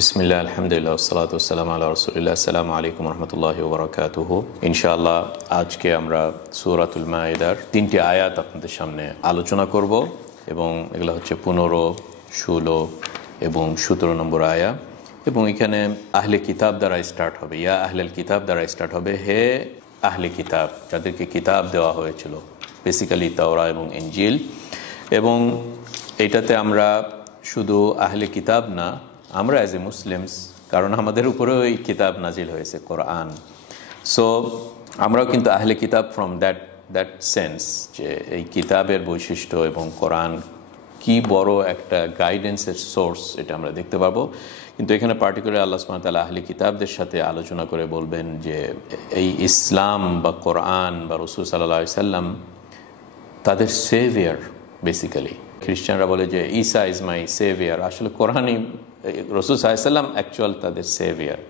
বিসমিল্লাহ আলহামদুলিল্লাহ ওয়াসসালাতু ওয়াসসালামু আলা রাসূলিল্লাহ। আসসালামু আলাইকুম ওয়া রাহমাতুল্লাহি ওয়া বারাকাতুহু। ইনশাআল্লাহ আজকে আমরা সূরাতুল মায়েদার 3টি আয়াত আপনাদের সামনে আলোচনা করব এবং এগুলো হচ্ছে 15, 16 এবং 17 নম্বর আয়াত। এবং এখানে আহলে কিতাব দ্বারা স্টার্ট হবে, ইয়া আহলেল কিতাব দ্বারা স্টার্ট হবে, হে আহলে কিতাব, যাদেরকে কিতাব দেওয়া হয়েছিল, বেসিক্যালি তাওরাত এবং ইনজিল। এবং এইটাতে আমরা শুধু আহলে কিতাব না, আমরা অ্যাজ এ মুসলিমস, কারণ আমাদের উপরেও এই কিতাব নাজিল হয়েছে, কোরআন। সো আমরাও কিন্তু আহলে কিতাব ফ্রম দ্যাট সেন্স, যে এই কিতাবের বৈশিষ্ট্য এবং কোরআন কি বড় একটা গাইডেন্সের সোর্স, এটা আমরা দেখতে পাবো। কিন্তু এখানে পার্টিকুলার আল্লাহ সুবহানাহু ওয়া তাআলা আহলে কিতাবদের সাথে আলোচনা করে বলবেন যে এই ইসলাম বা কোরআন বা রাসূল সাল্লাল্লাহু আলাইহি সাল্লাম তাদের সেভিয়ার। বেসিক্যালি খ্রিস্টানরা বলে যে ঈসা ইজ মাই সেভিয়ার, আসলে কোরআনই রাসূল সাল্লাল্লাহু আলাইহি সাল্লাম অ্যাকচুয়াল তাদের সেভিয়ার,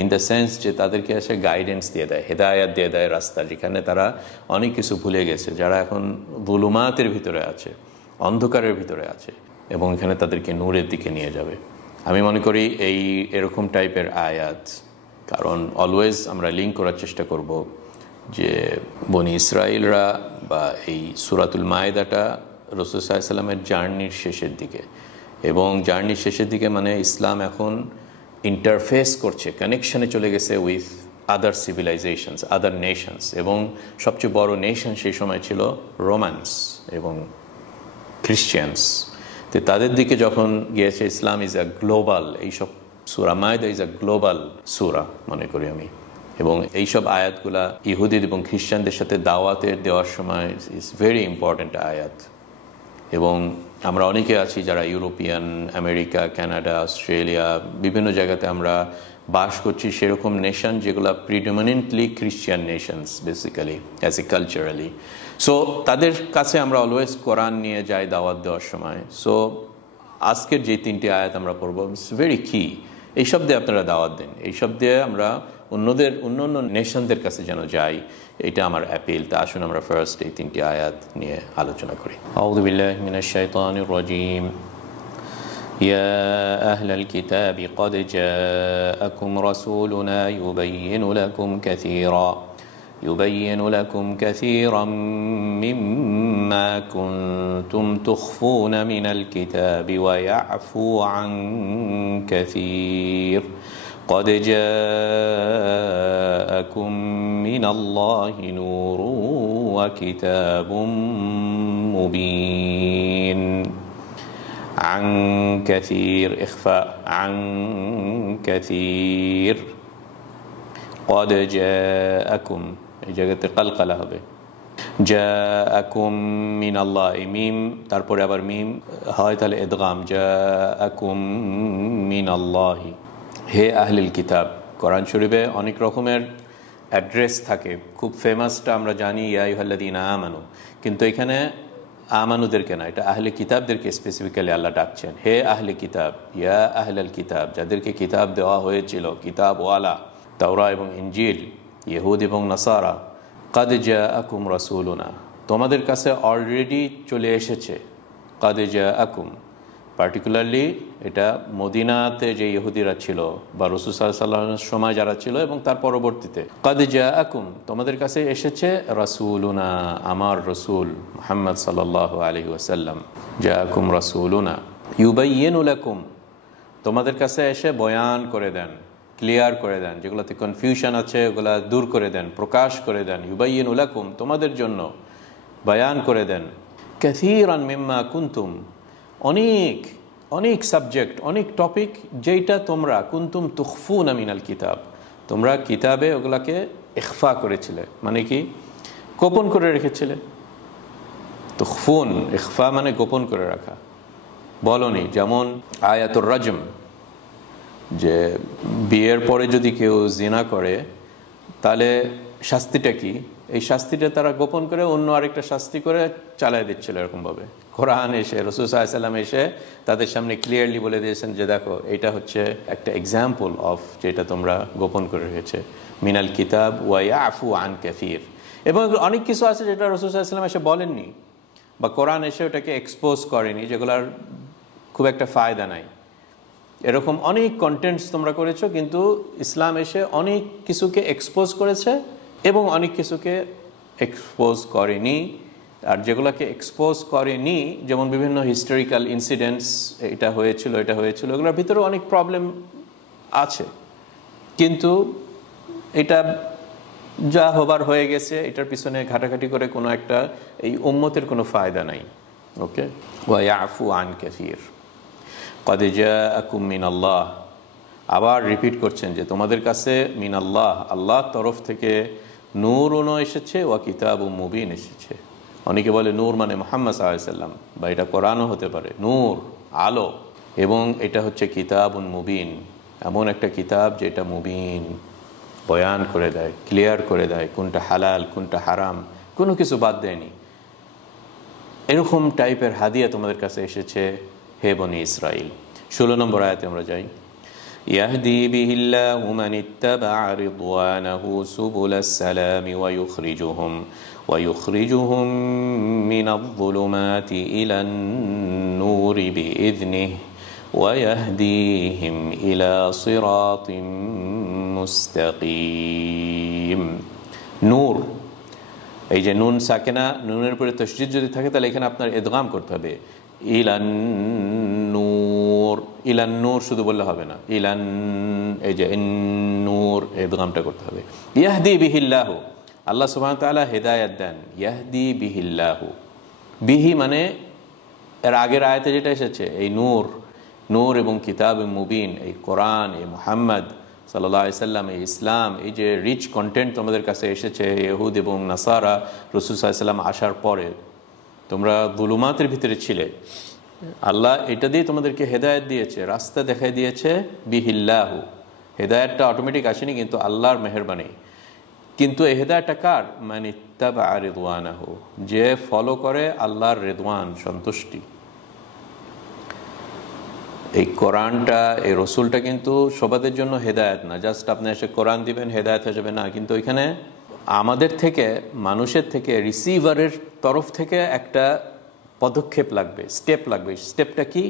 ইন দ্য সেন্স যে তাদেরকে এসে গাইডেন্স দিয়ে দেয়, হেদায়াত দিয়ে দেয়, রাস্তা যেখানে তারা অনেক কিছু ভুলে গেছে, যারা এখন বুলুমাতের ভিতরে আছে, অন্ধকারের ভিতরে আছে, এবং এখানে তাদেরকে নূরের দিকে নিয়ে যাবে। আমি মনে করি এরকম টাইপের আয়াত, কারণ অলওয়েজ আমরা লিঙ্ক করার চেষ্টা করব যে বনি ইসরাইলরা বা এই সূরাতুল মায়েদাটা রাসূল সাল্লাল্লাহু আলাইহি সাল্লামের জার্নির শেষের দিকে, এবং জার্নির শেষের দিকে মানে ইসলাম এখন ইন্টারফেস করছে, কানেকশানে চলে গেছে with other civilisations, other Nations, এবং সবচেয়ে বড় নেশন সেই সময় ছিল রোমান্স এবং খ্রিশ্চিয়ানস। তো তাদের দিকে যখন গিয়েছে, ইসলাম ইজ আ গ্লোবাল, এইসব সূরা মায়েদা ইজ আ গ্লোবাল সূরা মনে করি আমি। এবং এইসব আয়াতগুলা ইহুদি এবং খ্রিস্টানদের সাথে দাওয়াতের দেওয়ার সময় ইজ ভেরি ইম্পর্ট্যান্ট আয়াত। এবং আমরা অনেকে আছি যারা ইউরোপিয়ান, আমেরিকা, কানাডা, অস্ট্রেলিয়া, বিভিন্ন জায়গাতে আমরা বাস করছি, সেরকম নেশন যেগুলো predominantly Christian Nations basically as a culturally. So তাদের কাছে আমরা অলওয়েজ কোরআন নিয়ে যাই দাওয়াত দেওয়ার সময়। সো আজকের যে 3টি আয়াত আমরা পড়ব, ইটস ভেরি কি, এইসব দিয়ে আপনারা দাওয়াত দেন, এইসব দিয়ে আমরা অন্য নেশনদের কাছে যেন যাই, এটা আমার অ্যাপিল। তা আসুন আমরা ফার্স্ট এই 3টি আয়াত নিয়ে আলোচনা করি। আউযু বিল্লাহি মিনাশ শাইতানির রাজীম। ইয়া আহলাল কিতাবি ক্বাদ জাআকুম রাসূলুনা يبين لكم كثيرا مما كنتم تخفون من الكتاب ويعفو عن كثير قد جاءكم من الله نور وكتاب مبين عن كثير إخفاء عن كثير قد جاءكم এই জায়গাতে কালকালা হবে, জাআকুম মিনাল্লাহ, মিম তারপরে আবার মিম হয়, তাহলে ইদগাম, জাআকুম মিনাল্লাহি। হে আহলিল কিতাব, কোরআন শরীফে অনেক রকমের অ্যাড্রেস থাকে, খুব ফেমাসটা আমরা জানি ইয়া আইয়ুহাল্লাযীনা আমানু, কিন্তু এখানে আমানুদেরকে না, এটা আহলে কিতাবদেরকে স্পেসিফিক্যালি আল্লাহ ডাকছেন, হে আহলে কিতাব, ইয়া আহলাল কিতাব, যাদেরকে কিতাব দেওয়া হয়েছিল, কিতাবওয়ালা, তাওরাত এবং ইনজিল, ইহুদ এবং নাসারা। কাদ জাআকুম রাসূলুনা, তোমাদের কাছে অলরেডি চলে এসেছে, কাদ জাআকুম, পার্টিকুলারলি এটা মদিনাতে যে ইহুদিরা ছিল বা রাসূল সাল্লাল্লাহু আলাইহি ওয়াসাল্লামের সময় যারা ছিল এবং তার পরবর্তীতে, কাদ জাআকুম, তোমাদের কাছে এসেছে, রাসূলুনা, আমার রাসূল মুহাম্মদ সাল্লাল্লাহু আলাইহি ওয়াসাল্লাম, জাআকুম রাসূলুনা ইউবাইয়িনু লাকুম, তোমাদের কাছে এসে বয়ান করে দেন, ক্লিয়ার করে দেন, যেগুলোতে কনফিউশন আছে ওগুলা দূর করে দেন, প্রকাশ করে দেন, ইউবাইয়িনু লাকুম, তোমাদের জন্য বয়ান করে দেন, কাসীরান মিম্মা কুনতুম, অনেক অনেক সাবজেক্ট, অনেক টপিক যেটা তোমরা কুনতুম তুখফুনা মিনাল কিতাব, তোমরা কিতাবে ওগুলাকে ইখফা করেছিলে, মানে কি গোপন করে রেখেছিলে। তুখফুন, ইখফা মানে গোপন করে রাখা, বলনি। যেমন আয়াতুর রাজম, যে বিয়ের পরে যদি কেউ জিনা করে তাহলে শাস্তিটা কি, এই শাস্তিটা তারা গোপন করে অন্য আরেকটা শাস্তি করে চালায় দিচ্ছিল এরকমভাবে। কোরআন এসে রাসূল সাল্লাল্লাহু আলাইহি ওয়াসাল্লাম এসে তাদের সামনে ক্লিয়ারলি বলে দিয়েছেন যে দেখো এটা হচ্ছে একটা এক্সাম্পল অফ যেটা তোমরা গোপন করে রেখেছে, মিনাল কিতাব ওয়া ইয়াফু আন কাসীর। এবং অনেক কিছু আছে যেটা রাসূল সাল্লাল্লাহু আলাইহি ওয়াসাল্লাম এসে বলেননি বা কোরআন এসে ওটাকে এক্সপোজ করেনি, যেগুলোর খুব একটা ফায়দা নাই। এরকম অনেক কন্টেন্টস তোমরা করেছো, কিন্তু ইসলাম এসে অনেক কিছুকে এক্সপোজ করেছে এবং অনেক কিছুকে এক্সপোজ করেনি। আর যেগুলোকে এক্সপোজ করেনি, যেমন বিভিন্ন হিস্টোরিক্যাল ইনসিডেন্টস, এটা হয়েছিল এগুলোর ভিতরে অনেক প্রবলেম আছে, কিন্তু এটা যা হবার হয়ে গেছে, এটার পিছনে ঘাটাঘাটি করে কোনো একটা এই উম্মতের কোনো ফায়দা নাই। ওকে, ওয়া ইয়াফু আন কাসীর ক্বাদ জাআকুম মিনাল্লাহ, আবার রিপিট করছেন যে তোমাদের কাছে মিনাল্লাহ, আল্লাহর তরফ থেকে নূরুন এসেছে, ওয়া কিতাবুম মুবিন এসেছে। অনেকে বলে নূর মানে মুহাম্মদ সাল্লাল্লাহু আলাইহি ওয়াসাল্লাম, বা এটা কোরআনও হতে পারে। নূর আলো, এবং এটা হচ্ছে কিতাবুন মুবিন, এমন একটা কিতাব যেটা মুবিন, বয়ান করে দেয়, ক্লিয়ার করে দেয় কোনটা হালাল কোনটা হারাম, কোনো কিছু বাদ দেয়নি। এরকম টাইপের হাদিয়া তোমাদের কাছে এসেছে হে বনি ইসরাইল। 16 নম্বর আয়াতে আমরা যাই। ইয়াহদি বিহিল্লাহু মান ইত্তাবা'a রিদওয়ানাহু সুবুলাস সালামি ওয়া ইউখরিজুহুম মিনায-যুলুমাতি ইলান নূরি বিইذনিহি ওয়া ইয়াহদিহিম ইলা সিরাতিম মুস্তাকিম। নূর, এই যে নুন সাকেনা, নুনের উপরে তাসদীদ যদি থাকে তাহলে এখানে আপনার ইদগাম করতে হবে। ইলান নূর, ইলান নূর শুধু বললে হবে না, ইলান, এই যে নূর ইদগামটা করতে হবে। ইয়াহদি বিহিল্লাহু, আল্লাহ সুবহানাহু ওয়া তাআলা হেদায়েত দেন। ইয়াহদি বিহিল্লাহু, বিহি মানে এর আগের আয়াতে যেটা এসেছে, এই নূর, নূর এবং কিতাব মুবিন, এই কোরআন, এই মুহাম্মদ সাল্লাল্লাহু আলাইহি সাল্লাম, এই ইসলাম, এই যে রিচ কন্টেন্ট তোমাদের কাছে এসেছে ইহুদ এবং নাসারা রাসূল সাল্লাল্লাহু আলাইহি সাল্লাম আসার পরে তোমরা যুলুমাতের ভিতরে ছিলে, আল্লাহ এটা দিয়ে তোমাদেরকে হেদায়েত দিয়েছে, রাস্তা দেখাই দিয়েছে। বিহিল্লাহু, হেদায়েতটা অটোমেটিক আসেনি, কিন্তু আল্লাহর মেহেরবানি। কিন্তু এই হেদায়েতটা কার? মান ইত্তাবা'a রিদওয়ানাহু, যে ফলো করে আল্লাহর রিদওয়ান, সন্তুষ্টি। এই কোরআনটা, এই রসুলটা কিন্তু সবাদের জন্য হেদায়েত না, জাস্ট আপনি এসে কোরআন দিবেন হেদায়েত হয়ে যাবে না। কিন্তু এখানে আমাদের থেকে, মানুষের থেকে, রিসিভারের তরফ থেকে একটা পদক্ষেপ লাগবে, স্টেপ লাগবে। স্টেপটা কি?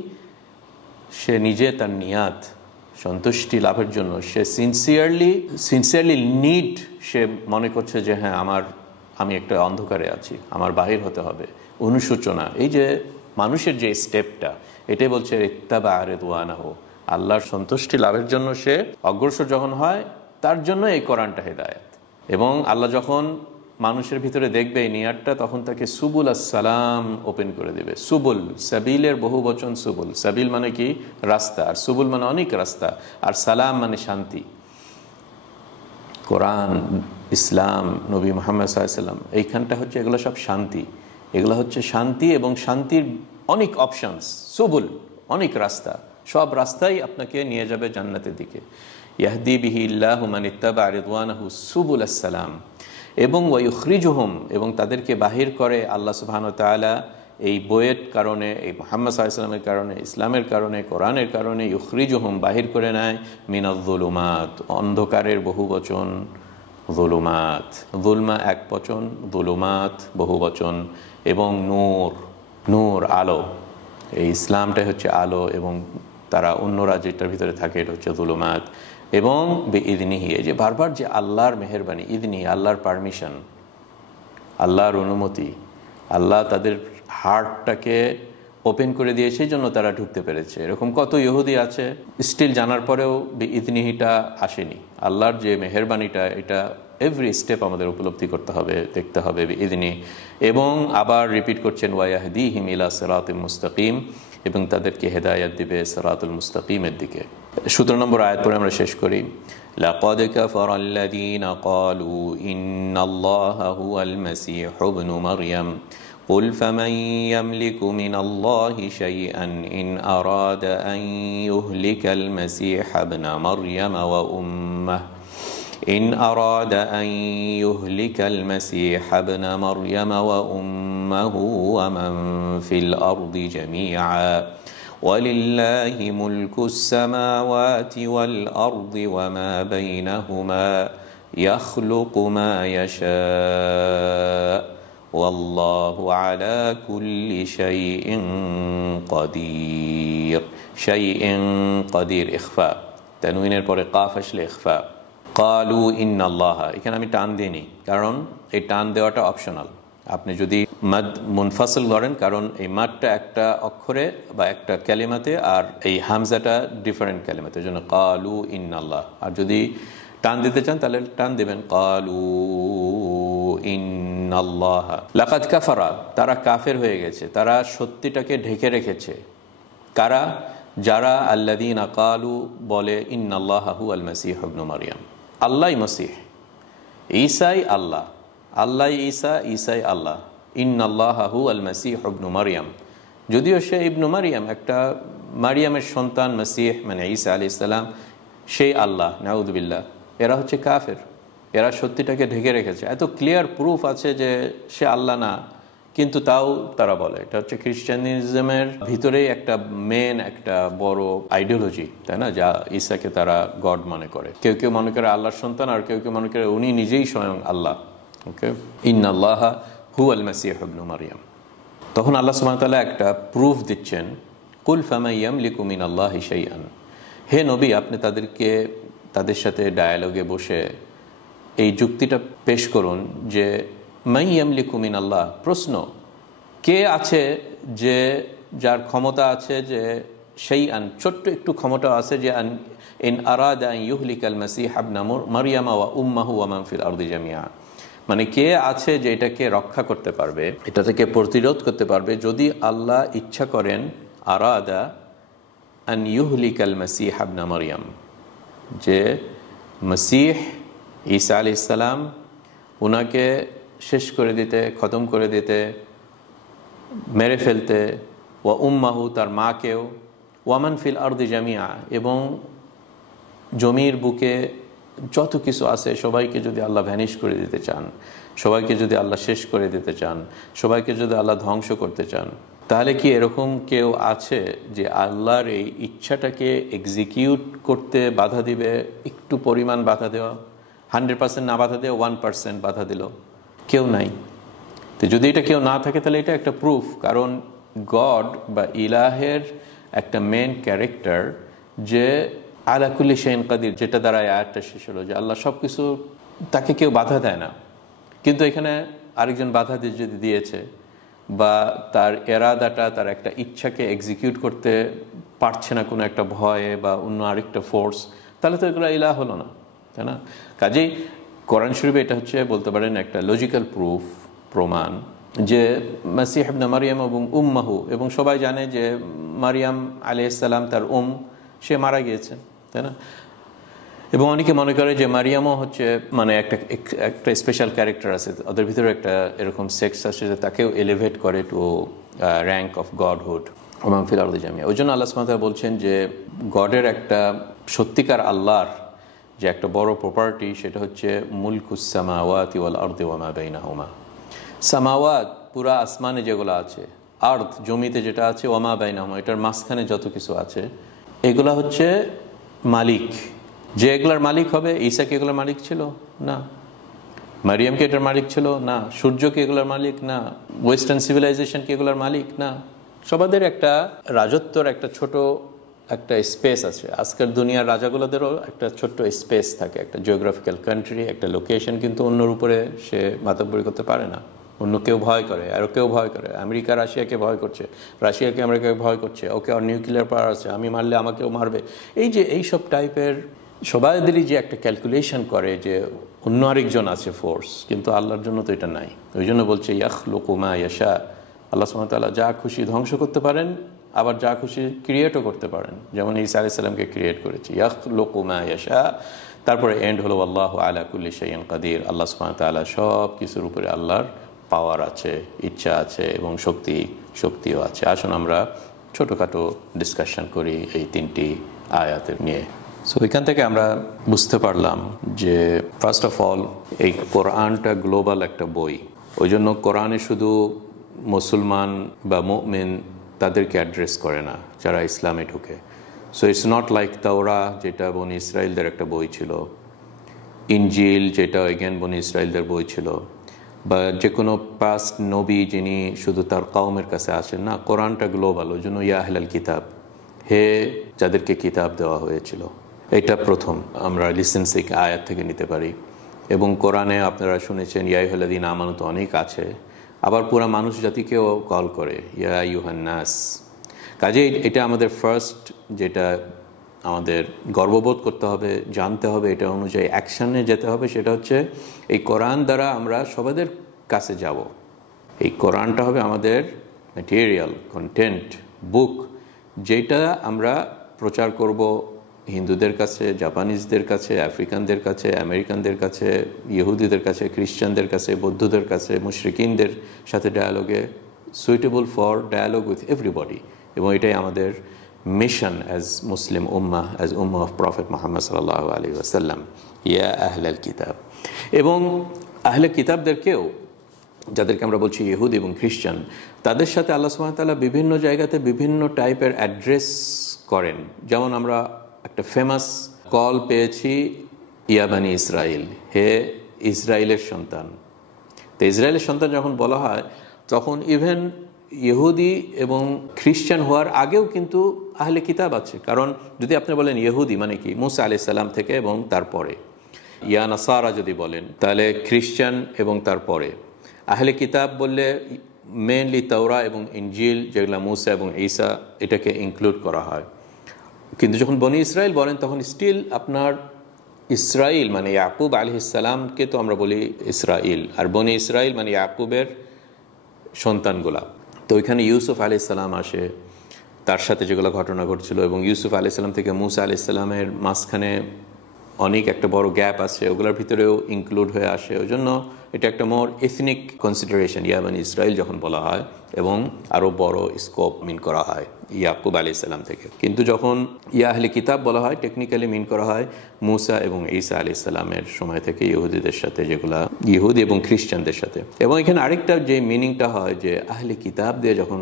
সে নিজে তার নিয়াত, সন্তুষ্টি লাভের জন্য সে সিনসিয়ারলি নিড, সে মনে করছে যে হ্যাঁ আমি একটা অন্ধকারে আছি, আমার বাহির হতে হবে, অনুশোচনা, এই যে মানুষের যে স্টেপটা, এটাই বলছে ইত্তাবা'a রিদওয়ানাহু, আল্লাহর সন্তুষ্টি লাভের জন্য সে অগ্রসর যখন হয়, তার জন্য এই কোরআনটা হেদায়েত। এবং আল্লাহ যখন মানুষের ভিতরে দেখবে এই নিয়াতটা, তখন তাকে সুবুল সালাম ওপেন করে দেবে। সুবুল, সাবিলের বহু বচন সুবুল। সাবিল মানে কি? রাস্তা, আর সুবুল মানে অনেক রাস্তা, আর সালাম মানে শান্তি। কোরআন, ইসলাম, নবী মুহাম্মদ সাল্লাল্লাহু আলাইহি ওয়াসাল্লাম, এইখানটা হচ্ছে, এগুলো সব শান্তি, এগুলো হচ্ছে শান্তি, এবং শান্তির অনেক অপশনস, সুবুল, অনেক রাস্তা, সব রাস্তাই আপনাকে নিয়ে যাবে জান্নাতের দিকে। ইয়াহদি বিহিল্লাহু মান ইত্তাবা'a রিদওয়ানাহু সুবুলাস সালাম, এবং ওয়া ইউখরিজুহুম, এবং তাদেরকে বাহির করে আল্লাহ সুবহানাহু ওয়া তাআলা এই বইয়ের কারণে, এই মুহাম্মদ সাল্লাল্লাহু আলাইহি ওয়াসাল্লামের কারণে, ইসলামের কারণে, কোরআনের কারণে, ইউখরিজুহুম বাহির করে নেয়, মিনায-যুলুমাত, অন্ধকারের বহু বচন, যুলুমাত, যুলমা এক বচন, যুলুমাত বহু বচন, এবং নূর, নূর আলো। এই ইসলামটাই হচ্ছে আলো, এবং তারা অন্যরা যেটার ভিতরে থাকে এটা হচ্ছে যুলুমাত। এবং বিইذনিহি, এই যে বারবার যে আল্লাহর মেহেরবানি, ইذনি আল্লাহর পারমিশন, আল্লাহর অনুমতি, আল্লাহ তাদের হার্টটাকে ওপেন করে দিয়ে সেই জন্য তারা ঢুকতে পেরেছে। এরকম কত ইহুদি আছে স্টিল জানার পরেও বিইذনিহিটা আসেনি। আল্লাহর যে মেহেরবানিটা, এটা এভরি স্টেপ আমাদের উপলব্ধি করতে হবে, দেখতে হবে বিইذনি। এবং আবার রিপিট করছেন ওয়া ইয়াহদিহিম ইলা সিরাতিম মুস্তাকিম, এবং তাদেরকে হেদায়েত দিবে সিরাতুল মুস্তাকিমের দিকে। 17 নম্বর আয়াত পরে আমরা শেষ করি। লাকাদ কাফারাল্লাযীনা ক্বালু ইন্নাল্লাহা হুয়াল মাসীহু ইবনু মারইয়াম قل فمن يملك من الله شيئا إن أراد أن يهلك المسيح ابن مريم وأمه إن أراد أن يهلك المسيح ابن مريم وأمه ومن في الأرض جميعا ولله ملك السماوات والأرض وما بينهما يخلق ما يشاء والله على كل شيء قدير। শাইইন কাদির, ইখফা, তানউইনের পরে কাফ আসলে ইখফা। ক্বালু ইন্নাল্লাহা, এখানে আমি টান দিইনি, কারণ এই টান দেওয়াটা অপশনাল। আপনি যদি মাদ মুনফাসিল করেন, কারণ এই মাদটা একটা অক্ষরে বা একটা কালিমাতে, আর এই হামজাটা ডিফারেন্ট কালিমাতে, এই জন্য ক্বালু ইন্নাল্লাহ। আর যদি টান দিতে চান তাহলে টান দিবেন ক্বালু ইন্নাল্লাহা লাকাদ কাফারা, তারা কাফের হয়ে গেছে, তারা সত্যিটাকে ঢেকে রেখেছে। কারা? যারা আল্লাযীনা ক্বালু, বলে ইন্নাল্লাহা হুয়াল মাসীহ ইবনু মারইয়াম, আল্লাহই মসিহ, ঈসাই আল্লাহ, আল্লাহ ঈসা, ঈসাই আল্লাহ। ইন্নাল্লাহা হুয়াল মাসীহ ইবনু মারইয়াম, যদিও সে ইবনু মারইয়াম, একটা মারিয়ামের সন্তান, মসিহ মানে ঈসা আলাইহিস সালাম, সেই আল্লাহ। নাউযুবিল্লাহ। এরা হচ্ছে কাফের, এরা সত্যিটাকে ঢেকে রেখেছে। এত ক্লিয়ার প্রুফ আছে যে সে আল্লাহ না, কিন্তু তাও তারা বলে। এটা হচ্ছে খ্রিস্টানিজমের ভিতরেই একটা মেন একটা বড় আইডিওলজি, তাই না? যা ঈসাকে তারা গড মনে করে। কেউ কেউ মনে করে আল্লাহর সন্তান, আর কেউ কেউ মনে করে উনি নিজেই স্বয়ং আল্লাহ। ওকে, ইন্নাল্লাহা হুয়াল মাসীহ ইবনু মারইয়াম। তখন আল্লাহ সুবহানাহু ওয়া তাআলা একটা প্রুফ দিচ্ছেন, কুল ফামা ইয়ামলিকু মিনাল্লাহি শাইআন, হে নবী, আপনি তাদের সাথে ডায়ালগে বসে এই যুক্তিটা পেশ করুন যে মাই ইয়ামলিকু মিনাল্লাহ, প্রশ্ন, কে আছে যে যার ক্ষমতা আছে, যে শাইআন ছোট্ট একটু ক্ষমতা আছে, যে ইন আরাদা আন ইউহলিকাল মাসীহ ইবনা মারইয়ামা ওয়া উম্মাহু ওয়া মান ফিল আরদি জামিআ, মানে কে আছে যে এটাকে রক্ষা করতে পারবে, এটা থেকে প্রতিরোধ করতে পারবে যদি আল্লাহ ইচ্ছা করেন। আরাদা আন ইউহলিকাল মাসীহ ইবনা মারইয়াম, যে মসিহ ঈসা আলাইহিস সালাম, উনাকে শেষ করে দিতে, খতম করে দিতে, মেরে ফেলতে, ওয়া উম্মাহু, তার মাকেও, ওয়ামান ফিল আরদি জামিআ, এবং জমির বুকে যত কিছু আছে সবাইকে যদি আল্লাহ ভ্যানিশ করে দিতে চান, সবাইকে যদি আল্লাহ শেষ করে দিতে চান, সবাইকে যদি আল্লাহ ধ্বংস করতে চান, তাহলে কি এরকম কেউ আছে যে আল্লাহর এই ইচ্ছাটাকে এক্সিকিউট করতে বাধা দিবে? একটু পরিমাণ বাধা দেওয়া, 100% না বাধা দেওয়া, 1% বাধা দিল, কেউ নাই। তো যদি এটা কেউ না থাকে তাহলে এটা একটা প্রুফ, কারণ গড বা ইলাহের একটা মেন ক্যারেক্টার যে আলা কুল্লি শাইইন কাদির, যেটা দ্বারা আয়াতটা শেষ হলো, যে আল্লাহ সব কিছু, তাকে কেউ বাধা দেয় না। কিন্তু এখানে আরেকজন বাধা যদি দিয়েছে, বা তার এরাদাটা, তার একটা ইচ্ছাকে এক্সিকিউট করতে পারছে না কোনো একটা ভয়ে বা অন্য আরেকটা ফোর্স, তাহলে তো এগুলো ইলাহ হলো না, তাই না? কাজেই কোরআন শরীফে এটা হচ্ছে বলতে পারেন একটা লজিক্যাল প্রুফ, প্রমাণ, যে মাসীহ ইবনে মারইয়াম এবং উম্মাহু, এবং সবাই জানে যে মারিয়াম আলাইহিস সালাম, তার সে মারা গিয়েছে, তাই না? এবং অনেকে মনে করে যে মারিয়ামও হচ্ছে মানে একটা স্পেশাল ক্যারেক্টার আছে, ওদের ভিতরে একটা এরকম সেক্স আছে যে তাকেও এলিভেট করে টু র্যাঙ্ক অফ গডহুড ওমান ফিল আরদি জামিআ। ওই জন্য আল্লাহ সুবহানাহু ওয়া তাআলা বলছেন যে গডের একটা সত্যিকার আল্লাহর যে একটা বড় প্রপার্টি, সেটা হচ্ছে মুলকুস সামাওয়াতি ওয়াল আরদি ওয়া মা বাইনাহুমা। সামাওয়াত পুরা আসমানে যেগুলো আছে, আরদ জমিতে যেটা আছে, ওয়া মা বাইনাহুমা এটার মাঝখানে যত কিছু আছে, এগুলা হচ্ছে মালিক। যে এগুলার মালিক হবে, ঈসা কি এগুলোর মালিক ছিল? না। মারিয়াম কি এটার মালিক ছিল? না। সূর্য কি এগুলোর মালিক? না। ওয়েস্টার্ন সিভিলাইজেশন কি এগুলোর মালিক? না। সবাদের একটা রাজত্বর একটা ছোট একটা স্পেস আছে। আজকের দুনিয়ার রাজাগুলোদেরও একটা ছোট্ট স্পেস থাকে, একটা জিওগ্রাফিক্যাল কান্ট্রি, একটা লোকেশন, কিন্তু অন্যর উপরে সে মাতব্বরি করতে পারে না। অন্য কেউ ভয় করে, আর কেউ ভয় করে। আমেরিকা রাশিয়াকে ভয় করছে, রাশিয়াকে আমেরিকাকে ভয় করছে, ওকে আর নিউক্লিয়ার পাওয়ার আছে, আমি মারলে আমাকেও মারবে। এই যে এইসব টাইপের সবাইদেরই যে একটা ক্যালকুলেশন করে যে অন্য আরেকজন আছে ফোর্স, কিন্তু আল্লাহর জন্য তো এটা নাই। ওই জন্য বলছে ইয়াখলুকু মা ইয়াশা, আল্লাহ সুবহানাহু ওয়া তাআলা যা খুশি ধ্বংস করতে পারেন, আবার যা খুশি ক্রিয়েটও করতে পারেন, যেমন ঈসা আলাইহিস সালামকে ক্রিয়েট করেছে। ইয়াখলুকু মা ইয়াশা, তারপরে এন্ড হলো আল্লাহু আলা কুল্লি শাইইন কাদির, আল্লাহ সুবহানাহু ওয়া তাআলা সব কিছুর উপরে আল্লাহর পাওয়ার আছে, ইচ্ছা আছে এবং শক্তিও আছে। আসুন আমরা ছোটোখাটো ডিসকাশন করি এই তিনটি আয়াতের নিয়ে। সো এখান থেকে আমরা বুঝতে পারলাম যে ফার্স্ট অফ অল এই কোরআনটা গ্লোবাল একটা বই। ওই জন্য কোরআনে শুধু মুসলমান বা মুমিন তাদেরকে অ্যাড্রেস করে না যারা ইসলামে ঢুকে। সো ইটস নট লাইক তাওরা, যেটা বনি ইসরায়েলদের একটা বই ছিল, ইনজিল যেটা এগেন বনি ইসরায়েলদের বই ছিল, বা যে কোনো পাস্ট নবী যিনি শুধু তার কওমের কাছে আসেন না। কোরআনটা গ্লোবাল। ওই জন্য ইয়া আহলাল কিতাব, হে যাদেরকে কিতাব দেওয়া হয়েছিল। এটা প্রথম আমরা লিসেন্সিক আয়াত থেকে নিতে পারি। এবং কোরআনে আপনারা শুনেছেন ইয়া আইয়ুহাল্লাযীনা আমানু তো অনেক আছে, আবার পুরা মানুষ জাতিকেও কল করে ইয়া আইয়ুহান নাস। কাজেই এটা আমাদের ফার্স্ট যেটা আমাদের গর্ববোধ করতে হবে, জানতে হবে, এটা অনুযায়ী অ্যাকশানে যেতে হবে, সেটা হচ্ছে এই কোরআন দ্বারা আমরা সবাদের কাছে যাব। এই কোরআনটা হবে আমাদের ম্যাটেরিয়াল কন্টেন্ট বুক, যেটা আমরা প্রচার করব হিন্দুদের কাছে, জাপানিজদের কাছে, আফ্রিকানদের কাছে, আমেরিকানদের কাছে, ইহুদিদের কাছে, খ্রিস্টানদের কাছে, বৌদ্ধদের কাছে, মুশরিকিনদের সাথে ডায়ালগে, suitable for dialogue with everybody. এবং এটাই আমাদের মিশন অ্যাজ মুসলিম উম্মাহ, অ্যাজ উম্মাহ অফ প্রফেট মুহাম্মদ সাল্লাল্লাহু আলাইহি ওয়াসাল্লাম, ইয়া আহলাল কিতাব। এবং আহলে কিতাবদেরকেও, যাদেরকে আমরা বলছি ইহুদি এবং খ্রিস্টান, তাদের সাথে আল্লাহ সুবহানাহু ওয়া তাআলা বিভিন্ন জায়গাতে বিভিন্ন টাইপের অ্যাড্রেস করেন। যেমন আমরা একটা ফেমাস কল পেয়েছি ইয়া বানি ইসরাইল, হে ইসরায়েলের সন্তান। তো ইসরায়েলের সন্তান যখন বলা হয়, তখন ইভেন ইহুদি এবং খ্রিস্টান হওয়ার আগেও কিন্তু আহলে কিতাব আছে। কারণ যদি আপনি বলেন ইহুদি মানে কি, মুসা আলাইহিস সালাম থেকে এবং তারপরে, ইয়া নাসারা যদি বলেন তাহলে খ্রিস্টান এবং তারপরে। আহলে কিতাব বললে মেনলি তাওরা এবং ইনজিল, যেগুলো মুসা এবং ঈসা, এটাকে ইনক্লুড করা হয়। কিন্তু যখন বনি ইসরায়েল বলেন, তখন স্টিল আপনার ইসরাইল মানে ইয়াকুব আলাইহিস সালামকে তো আমরা বলি ইসরাইল, আর বনি ইসরাইল মানে ইয়াকুবের সন্তানগুলা। তো ওইখানে ইউসুফ আলাইহিস সালাম আসে, তার সাথে যেগুলো ঘটনা ঘটছিল, এবং ইউসুফ আলাইহিস সালাম থেকে মুসা আলাইহিস সালামের মাঝখানে অনেক একটা বড় গ্যাপ আছে, ওগুলোর ভিতরেও ইনক্লুড হয়ে আসে। ওই জন্য এটা একটা মোর এথনিক কনসিডারেশন ইয়া বানি ইসরাইল যখন বলা হয়, এবং আরও বড় স্কোপ মিন করা হয় ইয়াকুব আলাইহিস সালাম থেকে। কিন্তু যখন ইয়া আহলে কিতাব বলা হয়, টেকনিক্যালি মিন করা হয় মুসা এবং ঈসা আলাইহিস সালামের সময় থেকে ইহুদিদের সাথে, যেগুলা ইহুদি এবং খ্রিস্টানদের সাথে। এবং এখানে আরেকটা যে মিনিংটা হয়, যে আহলে কিতাব দিয়ে যখন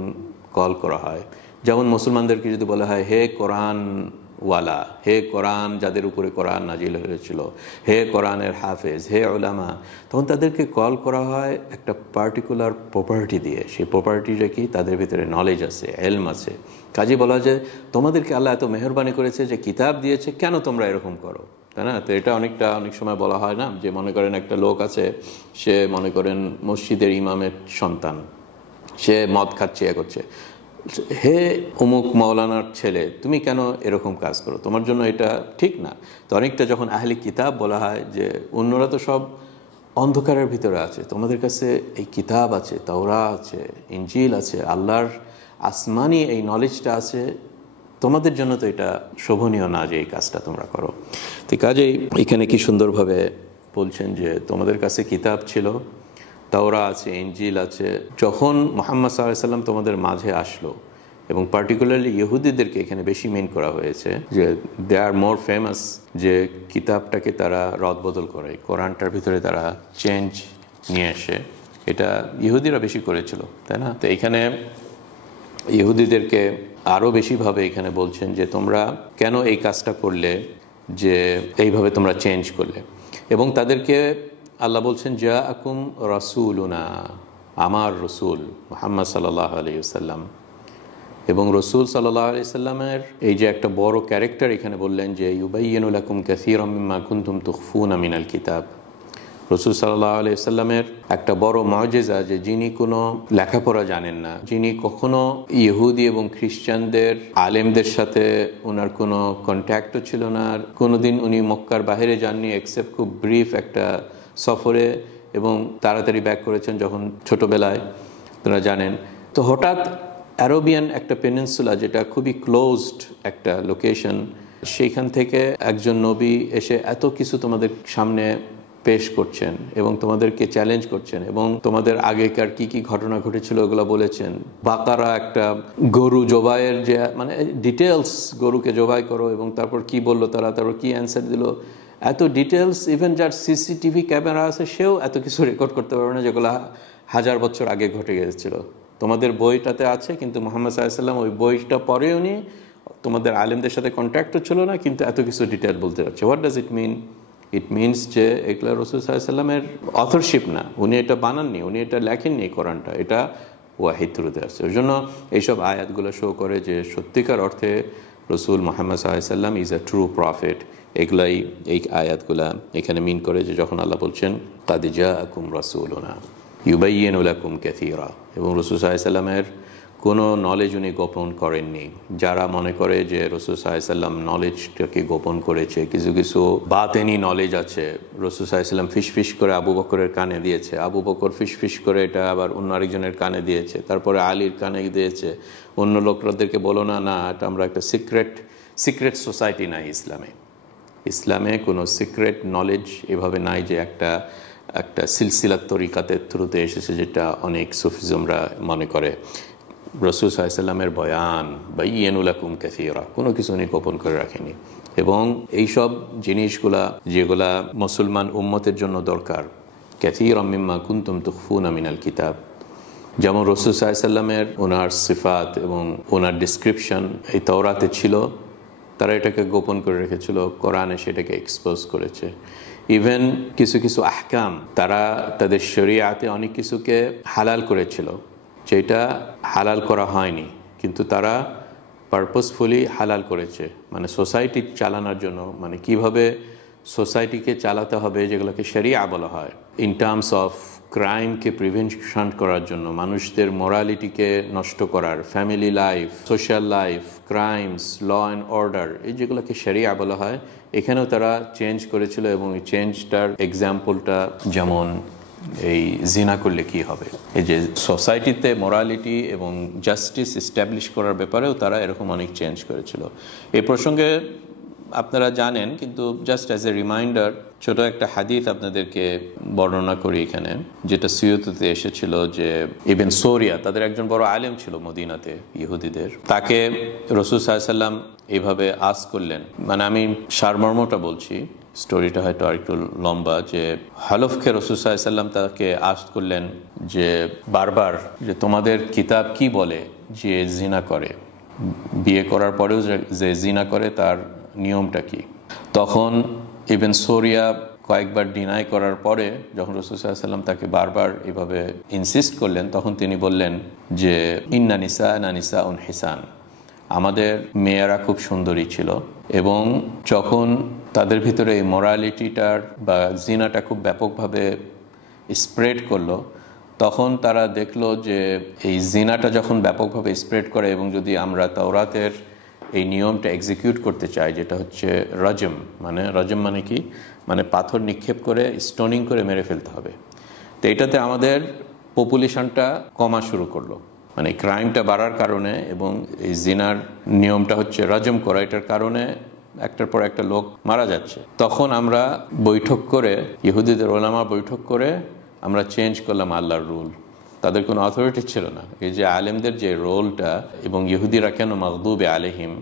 কল করা হয়, যেমন মুসলমানদেরকে যদি বলা হয় হে কোরআন ওয়ালা, হে কোরআন যাদের উপরে কোরআন নাজিল হয়েছিল, হে কোরআনের হাফেজ, হে উলামা, তখন তাদেরকে কল করা হয় একটা পার্টিকুলার প্রপার্টি দিয়ে। সেই প্রপার্টিটা কি, তাদের ভিতরে নলেজ আছে, এলম আছে। কাজে বলা যায় তোমাদেরকে আল্লাহ এত মেহরবানি করেছে যে কিতাব দিয়েছে, কেন তোমরা এরকম করো, তাই না? তো এটা অনেক সময় বলা হয় না, যে মনে করেন একটা লোক আছে, সে মনে করেন মসজিদের ইমামের সন্তান, সে মদ খাচ্ছে, এ করছে, হে অমুক মাওলানার ছেলে, তুমি কেন এরকম কাজ করো, তোমার জন্য এটা ঠিক না। তো অনেকটা যখন আহলে কিতাব বলা হয়, যে অন্যরা তো সব অন্ধকারের ভিতরে আছে, তোমাদের কাছে এই কিতাব আছে, তাওরা আছে, ইনজিল আছে, আল্লাহর আসমানি এই নলেজটা আছে, তোমাদের জন্য তো এটা শোভনীয় না যে এই কাজটা তোমরা করো। তো কাজেই এখানে কি সুন্দরভাবে বলছেন যে তোমাদের কাছে কিতাব ছিল, তাওরা আছে, ইনজিল আছে। যখন মুহাম্মদ সাল্লাল্লাহু আলাইহি ওয়াসাল্লাম তোমাদের মাঝে আসলো, এবং পার্টিকুলারলি ইহুদিদেরকে এখানে বেশি মেন করা হয়েছে, যে দে আর মোর ফেমাস, যে কিতাবটাকে তারা রদবদল করে, কোরআনটার ভিতরে তারা চেঞ্জ নিয়ে আসে, এটা ইহুদিরা বেশি করেছিল, তাই না? তো এখানে ইহুদিদেরকে আরও বেশিভাবে এখানে বলছেন যে তোমরা কেন এই কাজটা করলে, যে এইভাবে তোমরা চেঞ্জ করলে। এবং তাদেরকে আল্লাহ বলছেন যা আকুম রাসূলুনা, আমার রসুল মুহাম্মদ সাল্লাল্লাহু আলাইহি ওয়াসাল্লাম। এবং রসুল সাল্লাল্লাহু আলাইহি ওয়াসাল্লামের এই যে একটা বড় ক্যারেক্টার এখানে বললেন, যে ইউবাইয়িনু লাকুম কাসীরাম মিম্মা কুনতুম তুখফুনা মিনাল কিতাব। রসুল সাল্লাল্লাহু আলাইহি ওয়াসাল্লামের একটা বড় মুজিজা, যে যিনি কোনো লেখাপড়া জানেন না, যিনি কখনো ইহুদি এবং খ্রিস্টানদের আলেমদের সাথে ওনার কোনো কন্ট্যাক্টও ছিল না, আর কোনোদিন উনি মক্কার বাইরে যাননি, এক্সেপ্ট খুব ব্রিফ একটা সফরে, এবং তাড়াতাড়ি ব্যাক করেছেন যখন ছোটোবেলায়, আপনারা জানেন। তো হঠাৎ অ্যারোবিয়ান একটা পেনিনসুলা, যেটা খুবই ক্লোজড একটা লোকেশন, সেইখান থেকে একজন নবী এসে এত কিছু তোমাদের সামনে পেশ করছেন, এবং তোমাদেরকে চ্যালেঞ্জ করছেন, এবং তোমাদের আগেকার কি কি ঘটনা ঘটেছিল ওগুলো বলেছেন। বাকারা একটা গরু জবাইয়ের যে মানে ডিটেলস, গরুকে জবাই করো, এবং তারপর কি বললো তারা, তারপর কি অ্যান্সার দিল, এত ডিটেলস, ইভেন যার সিসিটিভি ক্যামেরা আছে সেও এত কিছু রেকর্ড করতে পারবে না, যেগুলো 1000 বছর আগে ঘটে গিয়েছিল। তোমাদের বইটাতে আছে, কিন্তু মুহাম্মদ সাল্লাল্লাহু আলাইহি ওয়াসাল্লাম ওই বইটা পড়েও নি, তোমাদের আলেমদের সাথে কন্ট্যাক্টও ছিল না, কিন্তু এত কিছু ডিটেল বলতে পারছে। What does it mean? It means যে এগুলো রাসূল সাল্লাল্লাহু আলাইহি ওয়াসাল্লামের অথরশিপ না, উনি এটা বানাননি, উনি এটা লেখেননি, কোরআনটা এটা ওয়াহির থ্রুতে আসছে। ওই জন্য এইসব আয়াতগুলো শো করে যে সত্যিকার অর্থে রসুল মুহাম্মদ সাল্লাল্লাহু আলাইহি সাল্লাম ইজ আ ট্রু প্রফেট। এগুলাই এই আয়াতগুলা এখানে মিন করে যে যখন আল্লাহ বলছেন কাদ জাআকুম রাসূলুনা ইউবাইয়িনু লাকুম কাসীরা, এবং রসুল সাল্লাল্লাহু আলাইহি সাল্লামের কোনো নলেজ উনি গোপন করেননি। যারা মনে করে যে রসুল সাল্লাল্লাহু আলাইহি সাল্লাম নলেজটাকে গোপন করেছে, কিছু কিছু বাতেনি নলেজ আছে, রসুল সাল্লাল্লাহু আলাইহি সাল্লাম ফিসফিস করে আবু বকরের কানে দিয়েছে, আবু বকর ফিসফিস করে এটা আবার অন্য আরেকজনের কানে দিয়েছে, তারপরে আলীর কানে দিয়েছে, অন্য লোকদেরকে বলো না, না এটা আমরা একটা সিক্রেট সোসাইটি নাই ইসলামে। ইসলামে কোনো সিক্রেট নলেজ এভাবে নাই যে একটা সিলসিলাত তরিকাতের থ্রুতে এসেছে, যেটা অনেক সুফিজমরা মনে করে। রাসূল সাল্লাল্লাহু আলাইহি সাল্লামের বয়ান বায়্যানু লাকুম কাসীরা, কোনো কিছু উনি গোপন করে রাখেনি। এবং এইসব জিনিসগুলা যেগুলা মুসলমান উম্মতের জন্য দরকার, কাসীরাম মিম্মা কুনতুম তুখফুনা মিনাল কিতাব, যেমন রাসূল সাল্লাল্লাহু আলাইহি সাল্লামের ওনার সিফাত এবং ওনার ডেসক্রিপশন এই তাওরাতে ছিল, তারা এটাকে গোপন করে রেখেছিল, কোরআনে সেটাকে এক্সপোজ করেছে। ইভেন কিছু কিছু আহকাম তারা তাদের শরিয়াতে অনেক কিছুকে হালাল করেছিল, যেটা হালাল করা হয়নি, কিন্তু তারা পারপাসফুলি হালাল করেছে, মানে সোসাইটি চালানোর জন্য, মানে কিভাবে সোসাইটিকে চালাতে হবে, যেগুলোকে শরিয়া বলা হয়, ইন টার্মস অফ ক্রাইমকে প্রিভেনশন করার জন্য, মানুষদের মোরালিটিকে নষ্ট করার, family life, social life, crimes, law and order, এই যেগুলোকে শরিয়া বলা হয়, এখানেও তারা চেঞ্জ করেছিল। এবং এই চেঞ্জটার এক্সাম্পলটা যেমন এই জিনা করলে কি হবে, এই যে সোসাইটিতে মোরালিটি এবং জাস্টিস এস্টাবলিশ করার ব্যাপারেও তারা এরকম অনেক চেঞ্জ করেছিল। এই প্রসঙ্গে আপনারা জানেন, কিন্তু জাস্ট অ্যাজ এ রিমাইন্ডার ছোট একটা হাদিস আপনাদেরকে বর্ণনা করি এখানে, যেটা সিয়ুতিতে এসেছিল যে ইবন সোরিয়া, তাদের একজন বড় আলেম ছিল মদিনাতে ইহুদিদের, তাকে রাসূল সাল্লাল্লাহু আলাইহি সাল্লাম এইভাবে আস করলেন, মানে আমি সারমর্মটা বলছি, স্টোরিটা হয়তো আর একটু লম্বা, যে হলফকে রাসূল সাল্লাল্লাহু আলাইহি সাল্লাম তাকে আস করলেন যে বারবার যে তোমাদের কিতাব কি বলে যে জিনা করে, বিয়ে করার পরেও যে জিনা করে তার নিয়মটা কি। তখন ইবন সোরিয়া কয়েকবার ডিনাই করার পরে যখন রাসূল সাল্লাল্লাহু আলাইহি সাল্লাম তাকে বারবার এভাবে ইনসিস্ট করলেন, তখন তিনি বললেন যে ইন্না নিসাউন হিসান, আমাদের মেয়েরা খুব সুন্দরী ছিল, এবং যখন তাদের ভিতরে এই মোরালিটিটার বা জিনাটা খুব ব্যাপকভাবে স্প্রেড করলো, তখন তারা দেখলো যে এই জিনাটা যখন ব্যাপকভাবে স্প্রেড করে, এবং যদি আমরা তাওরাতের এই নিয়মটা এক্সিকিউট করতে চাই, যেটা হচ্ছে রজম, মানে কি, মানে পাথর নিক্ষেপ করে স্টোনিং করে মেরে ফেলতে হবে, তো এটাতে আমাদের পপুলেশনটা কমা শুরু করলো, মানে ক্রাইমটা বাড়ার কারণে, এবং এই জিনার নিয়মটা হচ্ছে রজম করা, এটার কারণে একটার পর একটা লোক মারা যাচ্ছে। তখন আমরা বৈঠক করে, ইহুদিদের ওলামা বৈঠক করে আমরা চেঞ্জ করলাম আল্লাহর রুল। তাদের কোনো অথরিটি ছিল না, এই যে আলেমদের যে রোলটা, এবং ইহুদিরা কেন মাগদুবে আলাইহিম,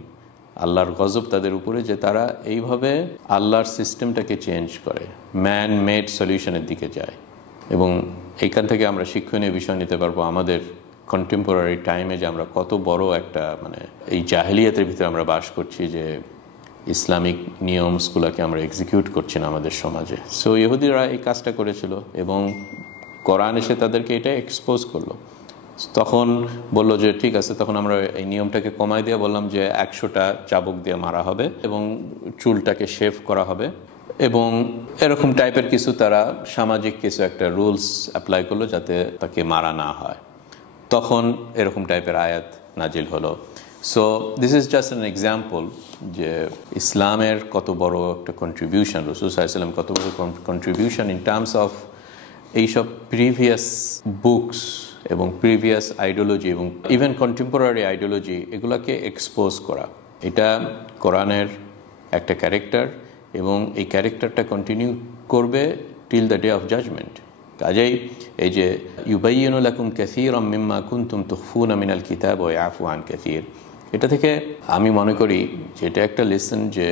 আল্লাহর গজব তাদের উপরে, যে তারা এইভাবে আল্লাহর সিস্টেমটাকে চেঞ্জ করে, ম্যান মেড সলিউশনের দিকে যায়। এবং এইখান থেকে আমরা শিক্ষণীয় বিষয় নিতে পারবো আমাদের কন্টেম্পোরারি টাইমে, যে আমরা কত বড় একটা মানে এই জাহেলিয়াতের ভিতরে আমরা বাস করছি, যে ইসলামিক নিয়মসগুলোকে আমরা এক্সিকিউট করছি না আমাদের সমাজে। সো ইহুদিরা এই কাজটা করেছিল, এবং কোরআন এসে তাদেরকে এটা এক্সপোজ করলো। তখন বলল যে ঠিক আছে, তখন আমরা এই নিয়মটাকে কমাই দিয়ে বললাম যে 100টা চাবুক দিয়ে মারা হবে, এবং চুলটাকে শেভ করা হবে, এবং এরকম টাইপের কিছু তারা সামাজিক কিছু একটা রুলস অ্যাপ্লাই করলো যাতে তাকে মারা না হয়। তখন এরকম টাইপের আয়াত নাজিল হলো। So this is just an example যে ইসলামের কত বড় একটা কন্ট্রিবিউশন, রাসূল সাল্লাল্লাহু আলাইহি ওয়াসাল্লাম কত বড় কন্ট্রিবিউশন ইন টার্মস অফ এইসব প্রিভিয়াস বুকস এবং প্রিভিয়াস আইডিওলজি এবং ইভেন কন্টেম্পোরারি আইডিওলজি, এগুলোকে এক্সপোজ করা। এটা কোরআনের একটা ক্যারেক্টার, এবং এই ক্যারেক্টারটা কন্টিনিউ করবে till the day of judgement. কাজেই এই যে ইউবাইয়িনু লাকুম কাসীরাম মিম্মা কুনতুম তুখফুনা মিনাল কিতাব ওয়া ইয়াফু আন কাসীর, এটা থেকে আমি মনে করি যে এটা একটা লেসন, যে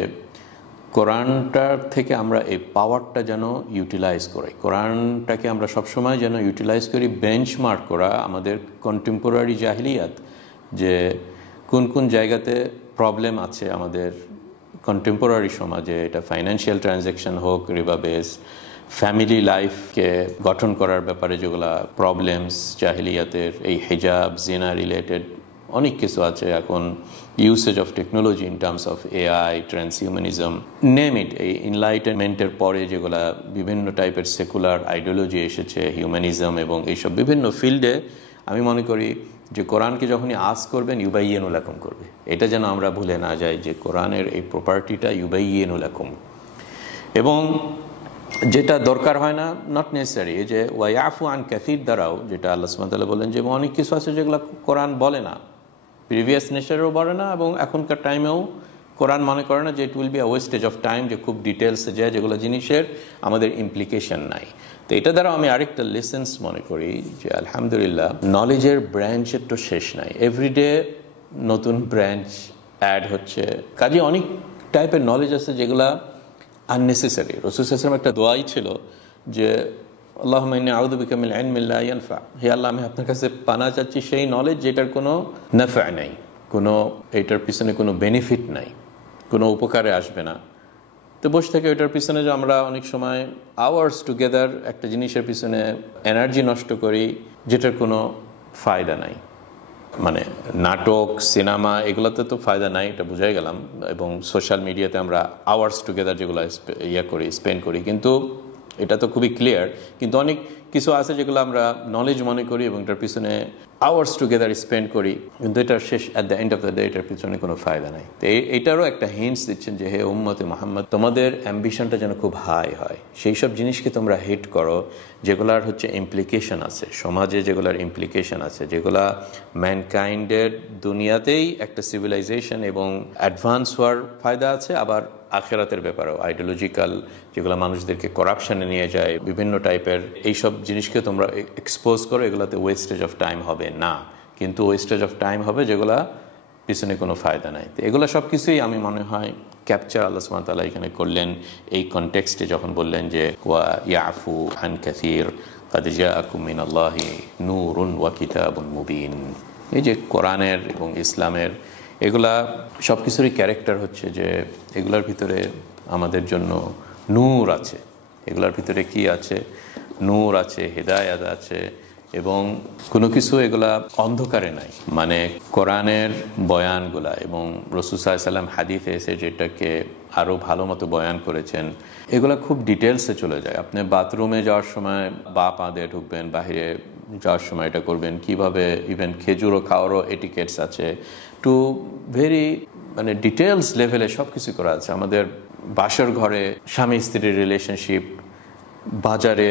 কোরআনটার থেকে আমরা এই পাওয়ারটা যেন ইউটিলাইজ করি, কোরআনটাকে আমরা সবসময় যেন ইউটিলাইজ করি, বেঞ্চমার্ক করা আমাদের কন্টেম্পোরারি জাহিলিয়াত, যে কোন কোন জায়গাতে প্রবলেম আছে আমাদের কন্টেম্পোরারি সমাজে, এটা ফাইন্যান্সিয়াল ট্রানজ্যাকশন হোক, রিবা বেস, ফ্যামিলি লাইফকে গঠন করার ব্যাপারে যেগুলা প্রবলেমস জাহিলিয়াতের, এই হিজাব, জিনা রিলেটেড অনেক কিছু আছে এখন, usage of technology in terms of AI, transhumanism, name it. এই এনলাইটেনমেন্টের পরে যেগুলা বিভিন্ন টাইপের সেকুলার আইডিওলজি এসেছে, হিউম্যানিজম এবং এইসব বিভিন্ন ফিল্ডে, আমি মনে করি যে কোরআনকে যখনই আস করবেন ইউবাইয়িনু লাকুম করবে। এটা যেন আমরা ভুলে না যাই যে কোরআনের এই প্রপার্টিটা ইউবাইয়িনু লাকুম, এবং যেটা দরকার হয় না নট নেসেসারি। এই যে ওয়াইয়াফু আন কাসীর দ্বারাও, যেটা আল্লাহ সুবহানাহু ওয়া তাআলা বলেন যে অনেক কিছু আছে যেগুলো কোরআন বলে না, প্রিভিয়াস নেচারেও বলে না, এবং এখনকার টাইমেও কোরআন মনে করে না যে it will be a wastage of time, যে খুব ডিটেলসে যায় যেগুলো জিনিসের আমাদের ইমপ্লিকেশন নাই। তো এটা দ্বারা আমি আরেকটা লেসেন্স মনে করি যে আলহামদুলিল্লাহ নলেজের ব্রাঞ্চের তো শেষ নাই, এভরিডে নতুন ব্রাঞ্চ অ্যাড হচ্ছে। কাজে অনেক টাইপের নলেজ আছে যেগুলা আননেসেসারি। রাসূল সাল্লাল্লাহু আলাইহি ওয়াসাল্লাম একটা দোয়াই ছিল যে আল্লাহুম্মা ইন্নী আউযু বিকা মিনাল ইলমি লা ইয়ানফা, হে আল্লাহ আমি আপনার কাছে পানা চাচ্ছি সেই নলেজ যেটার কোনো নাফা নাই, কোনো এটার পিছনে কোনো বেনিফিট নাই, কোনো উপকারে আসবে না। তো বসে থেকে ওইটার পিছনে যে আমরা অনেক সময় আওয়ার্স টুগেদার একটা জিনিসের পিছনে এনার্জি নষ্ট করি যেটার কোনো ফায়দা নাই। মানে নাটক, সিনেমা এগুলোতে তো ফায়দা নাই, এটা বুঝাই গেলাম, এবং সোশ্যাল মিডিয়াতে আমরা আওয়ার্স টুগেদার যেগুলো স্পেন্ড করি, কিন্তু এটা তো খুবই ক্লিয়ার। কিন্তু অনেক কিছু আছে যেগুলো আমরা নলেজ মনে করি এবং এটার পিছনে আওয়ার্স টুগেদার স্পেন্ড করি, কিন্তু এটার শেষ at the end of the day এটার পিছনে কোনো ফায়দা নাই। তো এইটারও একটা হিন্টস দিচ্ছেন যে হে উম্মতে মুহাম্মদ, তোমাদের অ্যাম্বিশনটা যেন খুব হাই হয়, সেই সব জিনিসকে তোমরা হিট করো যেগুলার হচ্ছে ইমপ্লিকেশন আছে সমাজে, যেগুলার ইমপ্লিকেশন আছে, যেগুলা ম্যানকাইন্ডের দুনিয়াতেই একটা সিভিলাইজেশন এবং অ্যাডভান্স হওয়ার ফায়দা আছে, আবার আখেরাতের ব্যাপারেও আইডিওলজিক্যাল যেগুলো মানুষদেরকে করাপশনে নিয়ে যায়, বিভিন্ন টাইপের এইসব জিনিসকে তোমরা এক্সপোজ করো। এগুলোতে ওয়েস্টেজ অফ টাইম হবে না, কিন্তু ওয়েস্টেজ অফ টাইম হবে যেগুলা পিছনে কোনো ফায়দা নাই। তো এগুলো সব কিছুই আমি মনে হয় ক্যাপচার আল্লাহ সুবহানাহু ওয়া তাআলা এখানে করলেন এই কনটেক্সটে, যখন বললেন যে ওয়া ইয়াফু আন কাসীর কাদ জাআকুম মিনাল্লাহি নূরুন ওয়া কিতাবুন মুবিন। এই যে কোরআনের এবং ইসলামের এগুলা সব কিছুরই ক্যারেক্টার হচ্ছে যে এগুলার ভিতরে আমাদের জন্য নূর আছে। এগুলার ভিতরে কি আছে? নূর আছে, হেদায়েত আছে, এবং কোনো কিছু এগুলা অন্ধকারে নাই। মানে কোরআনের বয়ানগুলা এবং রাসূল সাল্লাল্লাহু আলাইহি ওয়াসাল্লাম হাদিসে এসে যেটাকে আরও ভালো মতো বয়ান করেছেন, এগুলা খুব ডিটেলসে চলে যায়। আপনি বাথরুমে যাওয়ার সময় বা পা দিয়ে ঢুকবেন, বাহিরে যাওয়ার সময় এটা করবেন, কিভাবে ইভেন খেজুরও খাওয়ারও এটিকেটস আছে, টু ভেরি মানে ডিটেলস লেভেলে সব কিছু করা আছে। আমাদের বাসর ঘরে স্বামী স্ত্রীর রিলেশনশিপ, বাজারে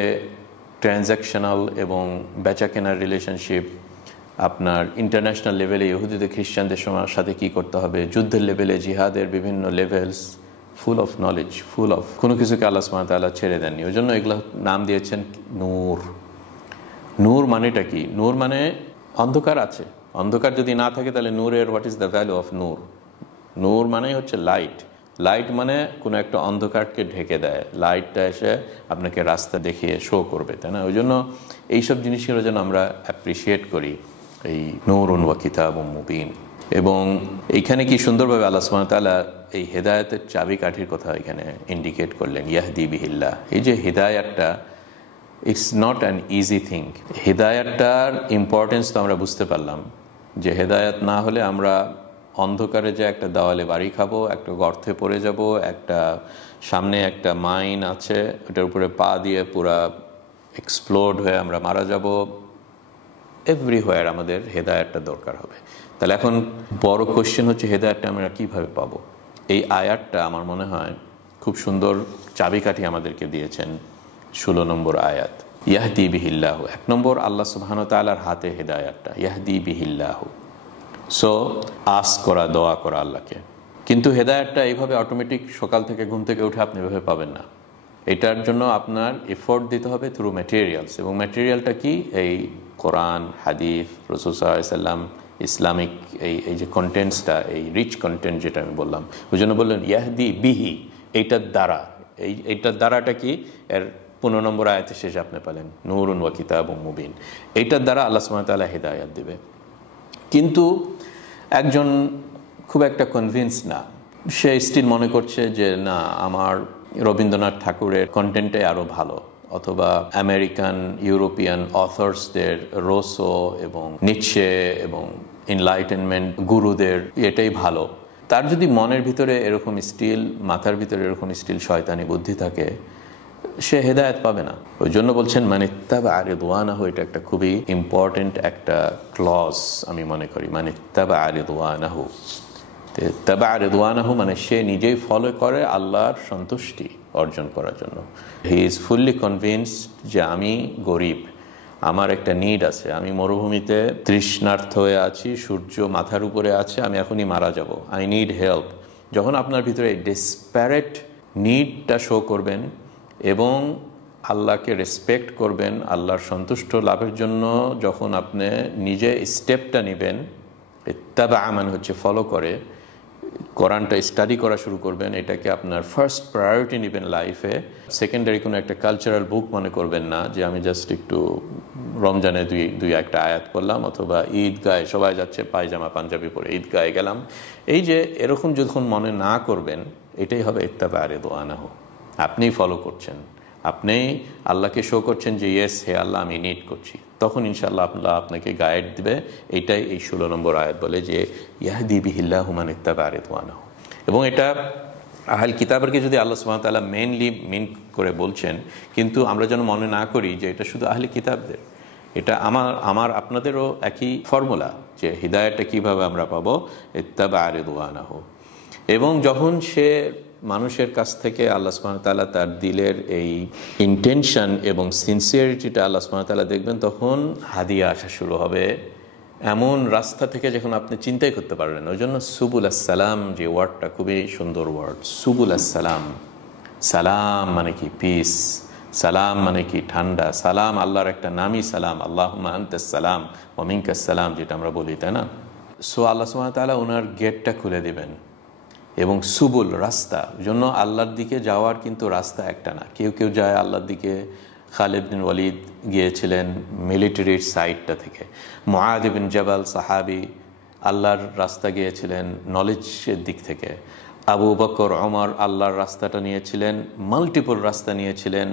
ট্রানজ্যাকশনাল এবং বেচা কেনার রিলেশনশিপ, আপনার ইন্টারন্যাশনাল লেভেলে ইহুদিদের খ্রিস্টানদের সাথে কী করতে হবে, যুদ্ধের লেভেলে জিহাদের বিভিন্ন levels, full of knowledge, full of কোনো কিছুকে আল্লাহ সুবহানাহু ওয়া তাআলা ছেড়ে দেননি। ওই জন্য এগুলো নাম দিয়েছেন নূর। নূর মানেটা কি? নূর মানে অন্ধকার আছে, অন্ধকার যদি না থাকে তাহলে নূরের what is the value of নূর? নূর মানে হচ্ছে লাইট। লাইট মানে কোনো একটা অন্ধকারকে ঢেকে দেয়, লাইটটা এসে আপনাকে রাস্তা দেখিয়ে শো করবে, তাই না? ওই জন্য এইসব জিনিসগুলো যেন আমরা অ্যাপ্রিসিয়েট করি, এই নূরুন ওয়া কিতাবুম মুবিন। এবং এইখানে কি সুন্দরভাবে আল্লাহ সুবহানাহু ওয়া তাআলা এই হেদায়েতের চাবিকাঠির কথা এখানে ইন্ডিকেট করলেন, ইয়াহদি বিহিল্লাহ। এই যে হেদায়েতটা, it's not an easy thing. হেদায়েতটার ইম্পর্টেন্স তো আমরা বুঝতে পারলাম যে হেদায়েত না হলে আমরা অন্ধকারে যে একটা দেওয়ালে বাড়ি খাবো, একটা গর্তে পড়ে যাব, একটা সামনে একটা মাইন আছে ওটার উপরে পা দিয়ে পুরা এক্সপ্লোড হয়ে আমরা মারা যাব। এভরিহোয়ার আমাদের হেদায়েতটা দরকার হবে। তাহলে এখন বড় কোশ্চেন হচ্ছে হেদায়েতটা আমরা কীভাবে পাবো? এই আয়াতটা আমার মনে হয় খুব সুন্দর চাবিকাঠি আমাদেরকে দিয়েছেন। 16 নম্বর আয়াত, ইয়াহদি বিহিল্লাহু। 1 নম্বর, আল্লাহ সুবহানাহু ওয়া তাআলার হাতে হেদায়েতটা, ইয়াহদি বিহিল্লাহু। সো আস করা, দোয়া করা আল্লাহকে। কিন্তু হেদায়েতটা এইভাবে অটোমেটিক সকাল থেকে ঘুম থেকে উঠে আপনি এভাবে পাবেন না। এটার জন্য আপনার এফোর্ট দিতে হবে থ্রু ম্যাটেরিয়ালস। এবং ম্যাটেরিয়ালটা কি? এই কোরআন, হাদিস, রাসূল সাল্লাল্লাহু আলাইহি ওয়াসাল্লাম, ইসলামিক এই যে কন্টেন্টসটা, এই রিচ কন্টেন্ট যেটা আমি বললাম, ওই জন্য বললেন ইয়াহদি বিহি, এইটার দ্বারা। এইটার দ্বারাটা কি? এর 15 নম্বর আয়াতের শেষে আপনি পেলেন নূরুন ওয়া কিতাবুম মুবিন। এইটার দ্বারা আল্লাহ সুবহানাহু ওয়া তাআলা হেদায়েত দেবে। কিন্তু একজন খুব একটা কনভিন্স না, সে স্টিল মনে করছে যে না, আমার রবীন্দ্রনাথ ঠাকুরের কন্টেন্টটাই আরও ভালো, অথবা আমেরিকান ইউরোপিয়ান অথর্সদের রোসো এবং নিটশে এবং এনলাইটেনমেন্ট, গুরুদের, এটাই ভালো। তার যদি মনের ভিতরে এরকম স্টিল, মাথার ভিতরে এরকম স্টিল শয়তানি বুদ্ধি থাকে, সে হেদায়েত পাবে না। ওই জন্য বলছেন মানে ইত্তাবা রিদওয়ানাহু, এটা একটা খুবই ইম্পর্টেন্ট একটা ক্লজ আমি মনে করি। মানে ইত্তাবা রিদওয়ানাহু, ইত্তাবা রিদওয়ানাহু মানে সে নিজেই ফলো করে আল্লাহর সন্তুষ্টি অর্জন করার জন্য। হি ইজ ফুললি কনভিন্সড যে আমি গরিব, আমার একটা নিড আছে, আমি মরুভূমিতে তৃষ্ণার্ত হয়ে আছি, সূর্য মাথার উপরে আছে, আমি এখনই মারা যাব, আই নিড হেল্প। যখন আপনার ভিতরে ডেসপারেট নিডটা শো করবেন এবং আল্লাহকে রেসপেক্ট করবেন, আল্লাহর সন্তুষ্ট লাভের জন্য যখন আপনি নিজে স্টেপটা নেবেন, ইত্তাবা মানে হচ্ছে ফলো করে, কোরআনটা স্টাডি করা শুরু করবেন, এটাকে আপনার ফার্স্ট প্রায়োরিটি নেবেন লাইফে। সেকেন্ডারি কোনো একটা কালচারাল বুক মনে করবেন না যে আমি জাস্ট একটু রমজানে দুই একটা আয়াত করলাম, অথবা ঈদগাহে সবাই যাচ্ছে পায়জামা পাঞ্জাবি পরে ঈদগাহে গেলাম। এই যে এরকম যখন মনে না করবেন, এটাই হবে ইত্তাবা রিদওয়ানাহু। আপনিই ফলো করছেন, আপনি আল্লাহকে শো করছেন যে ইয়েস হে আল্লাহ আমি নিড করছি, তখন ইনশাআল্লাহ আল্লাহ আপনাকে গাইড দেবে। এইটাই এই 16 নম্বর আয়াত বলে যে ইয়াহদি বিহিল্লাহু মান ইত্তাবা রিদওয়ানাহু। এবং এটা আহল কিতাবকে যদি আল্লাহ সুবহানাহু ওয়া তাআলা মেইনলি মিন করে বলছেন, কিন্তু আমরা যেন মনে না করি যে এটা শুধু আহলে কিতাবদের, এটা আমার আপনাদেরও একই ফর্মুলা, যে হিদায়াতটা কিভাবে আমরা পাবো, ইত্তাবা রিদওয়ানাহু। এবং যখন সে মানুষের কাছ থেকে আল্লাহ সুবহানাহু ওয়া তাআলা তার দিলের এই ইন্টেনশন এবং সিনসিয়ারিটিটা আল্লাহ সুবহানাহু ওয়া তাআলা দেখবেন, তখন হাদিয়া আসা শুরু হবে এমন রাস্তা থেকে যখন আপনি চিন্তাই করতে পারবেন। ওই জন্য সুবুল আসসালাম যে ওয়ার্ডটা খুবই সুন্দর ওয়ার্ড, সুবুল আসসালাম। সালাম মানে কি পিস, সালাম মানে কি ঠান্ডা, সালাম আল্লাহর একটা নামই সালাম, আল্লাহুম্মা আনতাস সালাম ওয়া মিনকাস সালাম, যেটা আমরা বলি, তাই না? সো আল্লাহ সুবহানাহু ওয়া তাআলা ওনার গেটটা খুলে দিবেন। এবং সুবুল রাস্তা, জন্য আল্লাহর দিকে যাওয়ার কিন্তু রাস্তা একটা না। কেউ কেউ যায় আল্লাহর দিকে, খালিদ বিন ওয়ালিদ গিয়েছিলেন মিলিটারির সাইডটা থেকে, মুআদ বিন জাবাল সাহাবী আল্লাহর রাস্তা গিয়েছিলেন নলেজের দিক থেকে, আবু বকর ওমর আল্লাহর রাস্তাটা নিয়েছিলেন, মাল্টিপল রাস্তা নিয়েছিলেন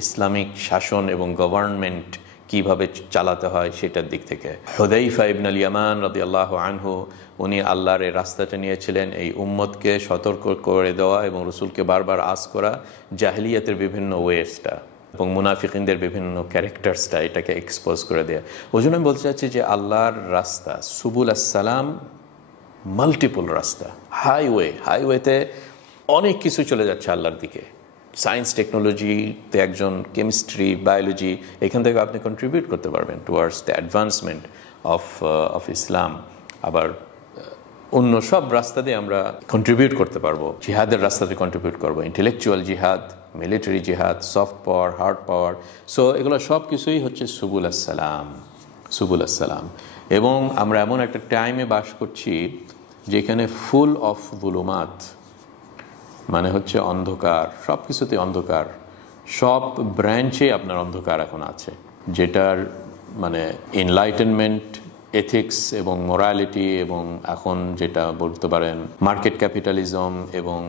ইসলামিক শাসন এবং গভর্নমেন্ট কিভাবে চালাতে হয় সেটার দিক থেকে। হুযায়ফা ইবনে আল ইয়ামান রাদিয়াল্লাহু আনহু উনি আল্লাহর এই রাস্তাটা নিয়েছিলেন এই উম্মতকে সতর্ক করে দেওয়া এবং রাসূলকে বারবার আস করা জাহেলিয়াতের বিভিন্ন ওয়েসটা এবং মুনাফিকিনদের বিভিন্ন ক্যারেক্টারসটা, এটাকে এক্সপোজ করে দেয়া। ওই জন্য আমি বলতে চাচ্ছি যে আল্লাহর রাস্তা সুবুল আসসালাম, মাল্টিপল রাস্তা, হাইওয়েতে অনেক কিছু চলে যাচ্ছে আল্লাহর দিকে। সায়েন্স টেকনোলজিতে একজন কেমিস্ট্রি, বায়োলজি, এখান থেকে আপনি কন্ট্রিবিউট করতে পারবেন towards the advancement of Islam. আবার অন্য সব রাস্তা দিয়ে আমরা কন্ট্রিবিউট করতে পারবো, জিহাদের রাস্তাতে কন্ট্রিবিউট করবো, ইন্টেলেকচুয়াল জিহাদ, মিলিটারি জিহাদ, সফট পাওয়ার, হার্ড পাওয়ার। সো এগুলো সব কিছুই হচ্ছে সুবুল আসসালাম, সুবুল আসসালাম। এবং আমরা এমন একটা টাইমে বাস করছি যেখানে ফুল অফ যুলুমাত, মানে হচ্ছে অন্ধকার, সব কিছুতে অন্ধকার, সব ব্রাঞ্চে আপনার অন্ধকার এখন আছে, যেটার মানে এনলাইটেনমেন্ট, এথিক্স এবং মোরালিটি, এবং এখন যেটা বলতে পারেন মার্কেট ক্যাপিটালিজম এবং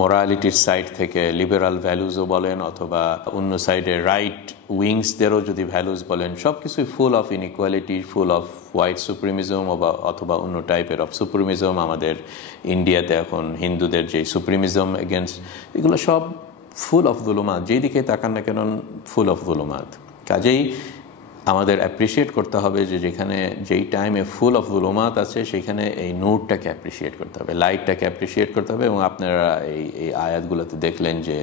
মোরালিটির সাইড থেকে লিবারাল ভ্যালুজও বলেন, অথবা অন্য সাইডে রাইট উইংসদেরও যদি ভ্যালুজ বলেন, সব কিছুই full of inequality, full of white supremism অথবা অন্য টাইপের অফ সুপ্রিমিজম। আমাদের ইন্ডিয়াতে এখন হিন্দুদের যে সুপ্রিমিজম এগেনস্ট, এগুলো সব ফুল অফ যুলুমাত, যেই দিকে তাকান না কেন ফুল অফ যুলুমাত। কাজেই আমাদের অ্যাপ্রিসিয়েট করতে হবে যে যেখানে যেই টাইমে ফুল অফ যুলুমাত আছে সেখানে এই নূরটাকে অ্যাপ্রিসিয়েট করতে হবে, লাইটটাকে অ্যাপ্রিসিয়েট করতে হবে। এবং আপনারা এই আয়াতগুলোতে দেখলেন যে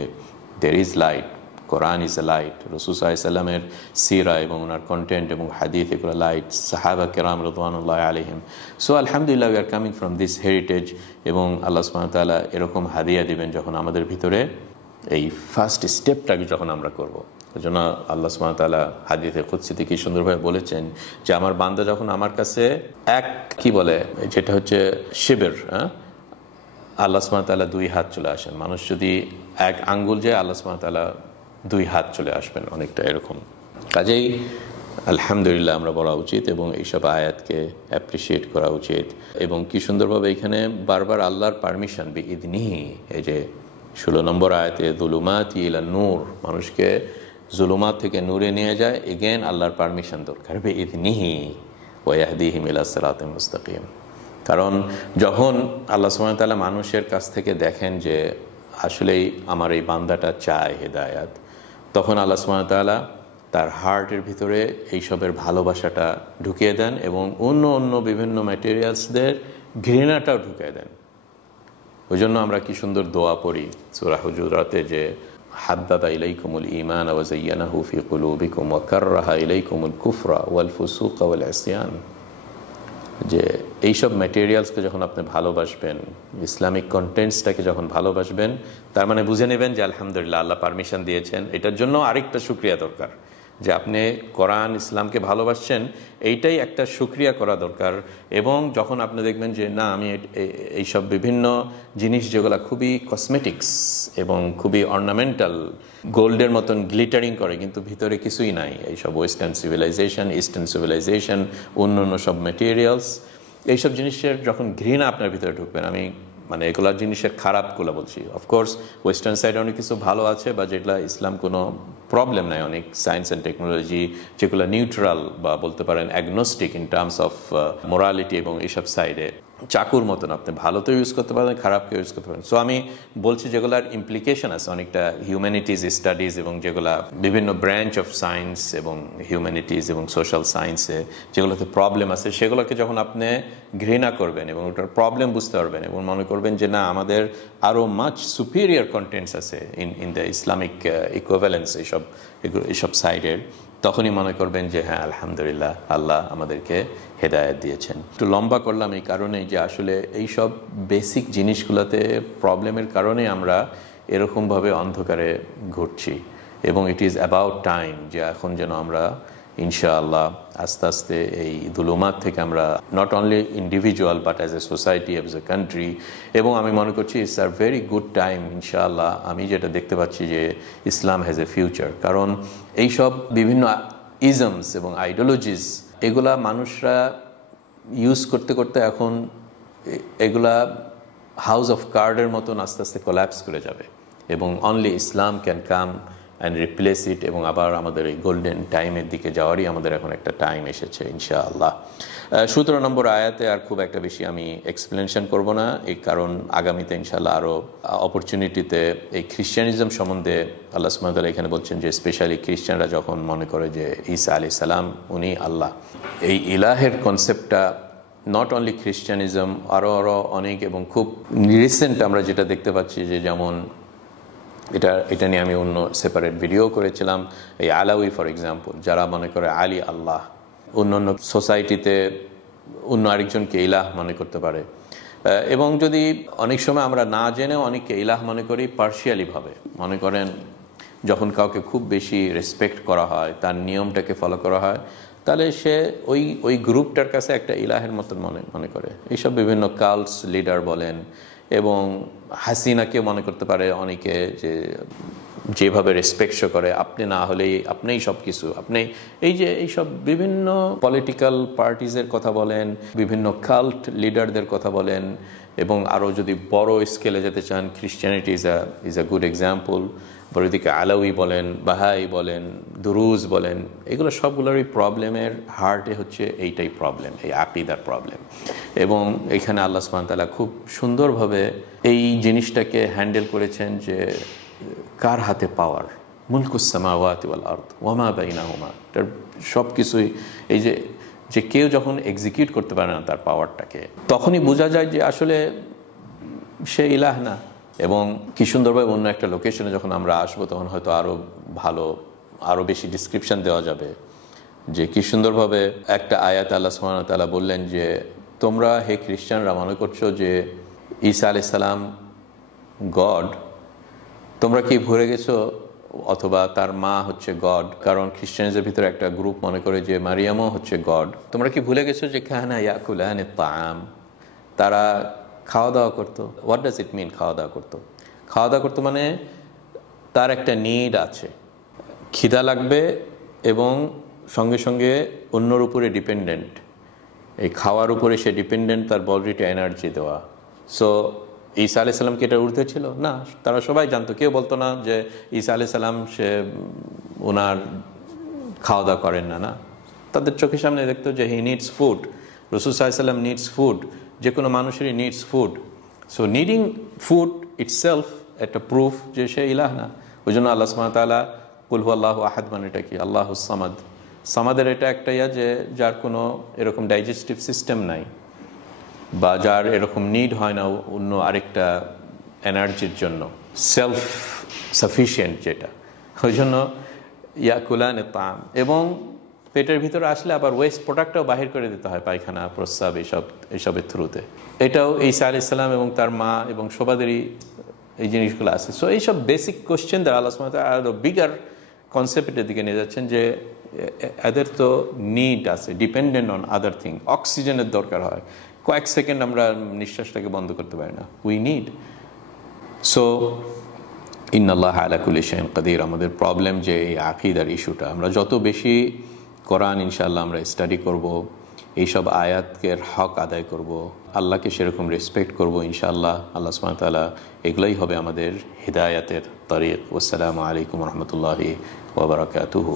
there is light, Quran is a light, রাসূল সাল্লাল্লাহু আলাইহি ওয়াসাল্লামের সিরা এবং ওনার কন্টেন্ট এবং হাদিস, এগুলো লাইট, সাহাবা কেরাম রাদিয়াল্লাহু আলাইহিম। সো আলহামদুলিল্লাহ we are coming from this heritage. এবং আল্লাহ সুবহানাহু ওয়া তাআলা এরকম হাদিয়া দিবেন যখন আমাদের ভিতরে এই ফার্স্ট স্টেপটাকে যখন আমরা করব। ওই জন্য আল্লাহ সুবহানাহু ওয়া তাআলা হাদিসে কুদসিতে কি সুন্দরভাবে বলেছেন যে আমার বান্দা যখন আমার কাছে যেটা হচ্ছে শিবির, আল্লাহ সুবহানাহু ওয়া তাআলা 2 হাত চলে আসেন। মানুষ যদি 1 আঙ্গুল যায়, আল্লাহ সুবহানাহু ওয়া তাআলা 2 হাত চলে আসবেন, অনেকটা এরকম। কাজেই আলহামদুলিল্লাহ আমরা বলা উচিত এবং এইসব আয়াতকে অ্যাপ্রিসিয়েট করা উচিত। এবং কি সুন্দরভাবে এখানে বারবার আল্লাহর পারমিশন বিইذনিহি, এই যে 16 নম্বর আয়াতে যুলুমাতি ইলা নূর, মানুষকে জুলুমাত থেকে নূরে নিয়ে যায়, এগেন আল্লাহর পারমিশন দরকার, বিইذনিহি, ওয়া ইয়াহদিহিম ইলা সিরাতিম মুস্তাকিম। কারণ যখন আল্লাহ সুবহানাহু ওয়া তাআলা মানুষের কাছ থেকে দেখেন যে আসলেই আমার এই বান্দাটা চায় হেদায়াত, তখন আল্লাহ সুবহানাহু ওয়া তাআলা তার হার্টের ভিতরে এইসবের ভালোবাসাটা ঢুকিয়ে দেন এবং অন্য অন্য বিভিন্ন ম্যাটেরিয়ালসদের ঘৃণাটাও ঢুকিয়ে দেন। ওই জন্য আমরা কি সুন্দর দোয়া পড়ি সূরা হুজুরাতে যে হাব্বাবা ইলাইকুমুল ঈমান ওয়া যায়্যানাহু ফি কুলুবিকুম ওয়া কাররাহা ইলাইকুমুল কুফরা ওয়াল ফুসুকা ওয়াল ইসয়ান, যে এইসব ম্যাটেরিয়ালসকে যখন আপনি ভালোবাসবেন, ইসলামিক কন্টেন্টসটাকে যখন ভালোবাসবেন, তার মানে বুঝে নেবেন যে আলহামদুলিল্লাহ আল্লাহ পারমিশন দিয়েছেন। এটার জন্য আরেকটা শুকরিয়া দরকার, যে আপনি কোরআন ইসলামকে ভালোবাসছেন, এইটাই একটা শুকরিয়া করা দরকার। এবং যখন আপনি দেখবেন যে না, আমি এইসব বিভিন্ন জিনিস যেগুলো খুবই কসমেটিক্স এবং খুবই অর্নামেন্টাল, গোল্ডের মতন গ্লিটারিং করে কিন্তু ভিতরে কিছুই নাই, এইসব ওয়েস্টার্ন সিভিলাইজেশন, ইস্টার্ন সিভিলাইজেশন, অন্য অন্য সব ম্যাটেরিয়ালস, এইসব জিনিসের যখন ঘৃণা আপনার ভিতরে ঢুকবেন, আমি মানে এগুলা জিনিসের খারাপগুলো বলছি, অফকোর্স ওয়েস্টার্ন সাইডে অনেক কিছু ভালো আছে বা যেগুলা ইসলাম কোনো প্রবলেম নাই, অনেক সায়েন্স অ্যান্ড টেকনোলজি যেগুলো নিউট্রাল বা বলতে পারেন agnostic in terms of morality, এবং এইসব সাইডে চাকুর মতন আপনি ভালো তো ইউজ করতে পারেন, খারাপকে ইউজ করতে পারেন। সো আমি বলছি যেগুলোর ইমপ্লিকেশন আছে অনেকটা হিউম্যানিটিজ স্টাডিজ এবং যেগুলা বিভিন্ন ব্রাঞ্চ অফ সায়েন্স এবং হিউম্যানিটিজ এবং সোশ্যাল সায়েন্সে যেগুলোতে প্রবলেম আছে, সেগুলোকে যখন আপনি ঘৃণা করবেন এবং ওটার প্রবলেম বুঝতে পারবেন এবং মনে করবেন যে না, আমাদের আরও মাচ সুপিরিয়র কন্টেন্টস আছে ইন দ্য ইসলামিক ইকুইভ্যালেন্স এইসব সাইডের, তখনই মনে করবেন যে হ্যাঁ আলহামদুলিল্লাহ আল্লাহ আমাদেরকে হেদায়েত দিয়েছেন। একটু লম্বা করলাম এই কারণেই যে আসলে এইসব বেসিক জিনিসগুলোতে প্রবলেমের কারণে আমরা এরকমভাবে অন্ধকারে ঘুরছি, এবং ইট ইজ অ্যাবাউট টাইম যে এখন যেন আমরা ইনশাআল্লাহ আস্তে আস্তে এই দুলুমাত থেকে আমরা not only individual but as a society, as a country, এবং আমি মনে করছি it's are very good time ইনশাআল্লাহ। আমি যেটা দেখতে পাচ্ছি যে ইসলাম হ্যাজ এ ফিউচার, কারণ এইসব বিভিন্ন ইজমস এবং আইডিওলজিস এগুলা মানুষরা ইউজ করতে করতে এখন এগুলা হাউস অফ কার্ডের মতন আস্তে আস্তে কোল্যাপস করে যাবে, এবং only Islam can come and replace it, এবং আবার আমাদের এই গোল্ডেন টাইমের দিকে যাওয়ারই আমাদের এখন একটা টাইম এসেছে ইনশাআল্লাহ। 17 নম্বর আয়াতে আর খুব একটা বেশি আমি এক্সপ্লেনেশন করব না, এই কারণ আগামীতে ইনশাআল্লাহ আরও অপরচুনিটিতে এই খ্রিশ্চানিজম সম্বন্ধে আল্লাহ সুবহানাহু ওয়া তাআলা এখানে বলছেন যে স্পেশালি খ্রিশ্চানরা যখন মনে করে যে ঈসা আলাইহিস সালাম উনি আল্লাহ, এই ইলাহের কনসেপ্টটা নট অনলি খ্রিশ্চানিজম, আরও অনেক, এবং খুব রিসেন্ট আমরা যেটা দেখতে পাচ্ছি যে যেমন এটা নিয়ে আমি অন্য সেপারেট ভিডিও করেছিলাম, এই আলাউই ফর এক্সাম্পল, যারা মনে করে আলী আল্লাহ, অন্য অন্য সোসাইটিতে অন্য আরেকজনকে ইলাহ মনে করতে পারে, এবং যদি অনেক সময় আমরা না জেনেও অনেককে ইলাহ মনে করি পার্শিয়ালিভাবে, মনে করেন যখন কাউকে খুব বেশি রেসপেক্ট করা হয়, তার নিয়মটাকে ফলো করা হয়, তাহলে সে ওই গ্রুপটার কাছে একটা ইলাহের মতন মনে করে। এইসব বিভিন্ন কাল্টস লিডার বলেন, এবং হাসিনাকে মনে করতে পারে অনেকে যে যেভাবে রেসপেক্ট করে, আপনি না হলেই আপনিই সব কিছু, আপনি এই যে এইসব বিভিন্ন পলিটিক্যাল পার্টিজের কথা বলেন, বিভিন্ন কাল্ট লিডারদের কথা বলেন, এবং আরও যদি বড় স্কেলে যেতে চান Christianity is a good example, বড়দিকে আলাউই বলেন, বাহাই বলেন, দুরুজ বলেন, এগুলো সবগুলোরই প্রবলেমের হার্টে হচ্ছে এইটাই প্রবলেম, এই আকীদার প্রবলেম। এবং এখানে আল্লাহ সুবহানাহু ওয়া তাআলা খুব সুন্দরভাবে এই জিনিসটাকে হ্যান্ডেল করেছেন যে কার হাতে পাওয়ার, মুলকুস সামাওয়াতি ওয়াল আরদ ওয়া মা বাইনাহুমা, তার সব কিছুই, এই যে কেউ যখন এক্সিকিউট করতে পারে না তার পাওয়ারটাকে, তখনই বোঝা যায় যে আসলে সে ইলাহ না। এবং কি সুন্দরভাবে অন্য একটা লোকেশনে যখন আমরা আসবো তখন হয়তো আরও ভালো, আরও বেশি ডিসক্রিপশন দেওয়া যাবে, যে কি সুন্দরভাবে একটা আয়াত আল্লাহ সুবহানাহু ওয়া তাআলা বললেন যে তোমরা হে খ্রিস্টানরা মনে করছো যে ঈসা আলাইহিস সালাম গড, তোমরা কি ভুলে গেছো, অথবা তার মা হচ্ছে গড, কারণ খ্রিস্টানদের ভিতরে একটা গ্রুপ মনে করে যে মারিয়ামও হচ্ছে গড। তোমরা কি ভুলে গেছো যে কানা ইয়াকুলানি তাআম, তারা খাওয়া দাওয়া করতো। হোয়াট ডাজ ইট মিন খাওয়া দাওয়া করতো? খাওয়া দাওয়া করতো মানে তার একটা নিড আছে, খিদা লাগবে, এবং সঙ্গে সঙ্গে অন্যর উপরে ডিপেন্ডেন্ট, এই খাওয়ার উপরে সে ডিপেন্ডেন্ট, তার বডিটা এনার্জি দেওয়া। সো ঈসা আলাইহিস সালাম কি এটা ঊর্ধ্বে ছিল? না, তারা সবাই জানতো, কেউ বলতো না যে ঈসা আলাইহিস সালাম সে ওনার খাওয়া দাওয়া করেন না, না, তাদের চোখের সামনে দেখতো যে হি নিডস ফুড, রাসূল সাল্লাল্লাহু আলাইহি ওয়াসাল্লাম নিডস ফুড, যে কোনো মানুষেরই needs food. So needing food itself একটা প্রুফ যে সে ইলাহ না। ওই জন্য আল্লাহ সুবহানাহু ওয়া তাআলা কুল হুয়াল্লাহু আহাদ মানে এটা কি, আল্লাহুস সামাদ। সামাদের এটা একটা যে যার কোনো এরকম ডাইজেস্টিভ সিস্টেম নাই, বা যার এরকম নিড হয় না অন্য আরেকটা এনার্জির জন্য, সেলফ সাফিসিয়েন্ট যেটা। ওই জন্য ইয়াকুলানে তাম, এবং পেটের ভিতরে আসলে আবার ওয়েস্ট প্রোডাক্টটাও বাহির করে দিতে হয়, পায়খানা প্রস্রাব এইসবের থ্রুতে। এটাও ঈসা আলাইহিস সালাম এবং তার মা এবং সবাদেরই এই জিনিসগুলো আছে। সো এইসব বেসিক কোশ্চেন দ্বারা আল্লাহ সুবহানাহু ওয়া তাআলা আরো বিগার কনসেপ্টের দিকে নিয়ে যাচ্ছেন, যে এদের তো নিড আছে, ডিপেন্ডেন্ট অন আদার থিং। অক্সিজেনের দরকার হয়, কয়েক সেকেন্ড আমরা নিঃশ্বাসটাকে বন্ধ করতে পারি না, উই নিড। সো ইন্নাল্লাহ আলা কুল্লি শাইইন কাদির। আমাদের প্রবলেম যে এই আকীদার ইস্যুটা, আমরা যত বেশি কোরআন ইনশাআল্লাহ আমরা স্টাডি করব, এইসব আয়াতের হক আদায় করব, আল্লাহকে সেরকম রেসপেক্ট করব, ইনশাআল্লাহ আল্লাহ সুবহানাহু ওয়া তাআলা এগুলোই হবে আমাদের হিদায়াতের তরিক। ওয়াসসালামু আলাইকুম ওয়া রাহমাতুল্লাহি ওয়া বারাকাতুহু।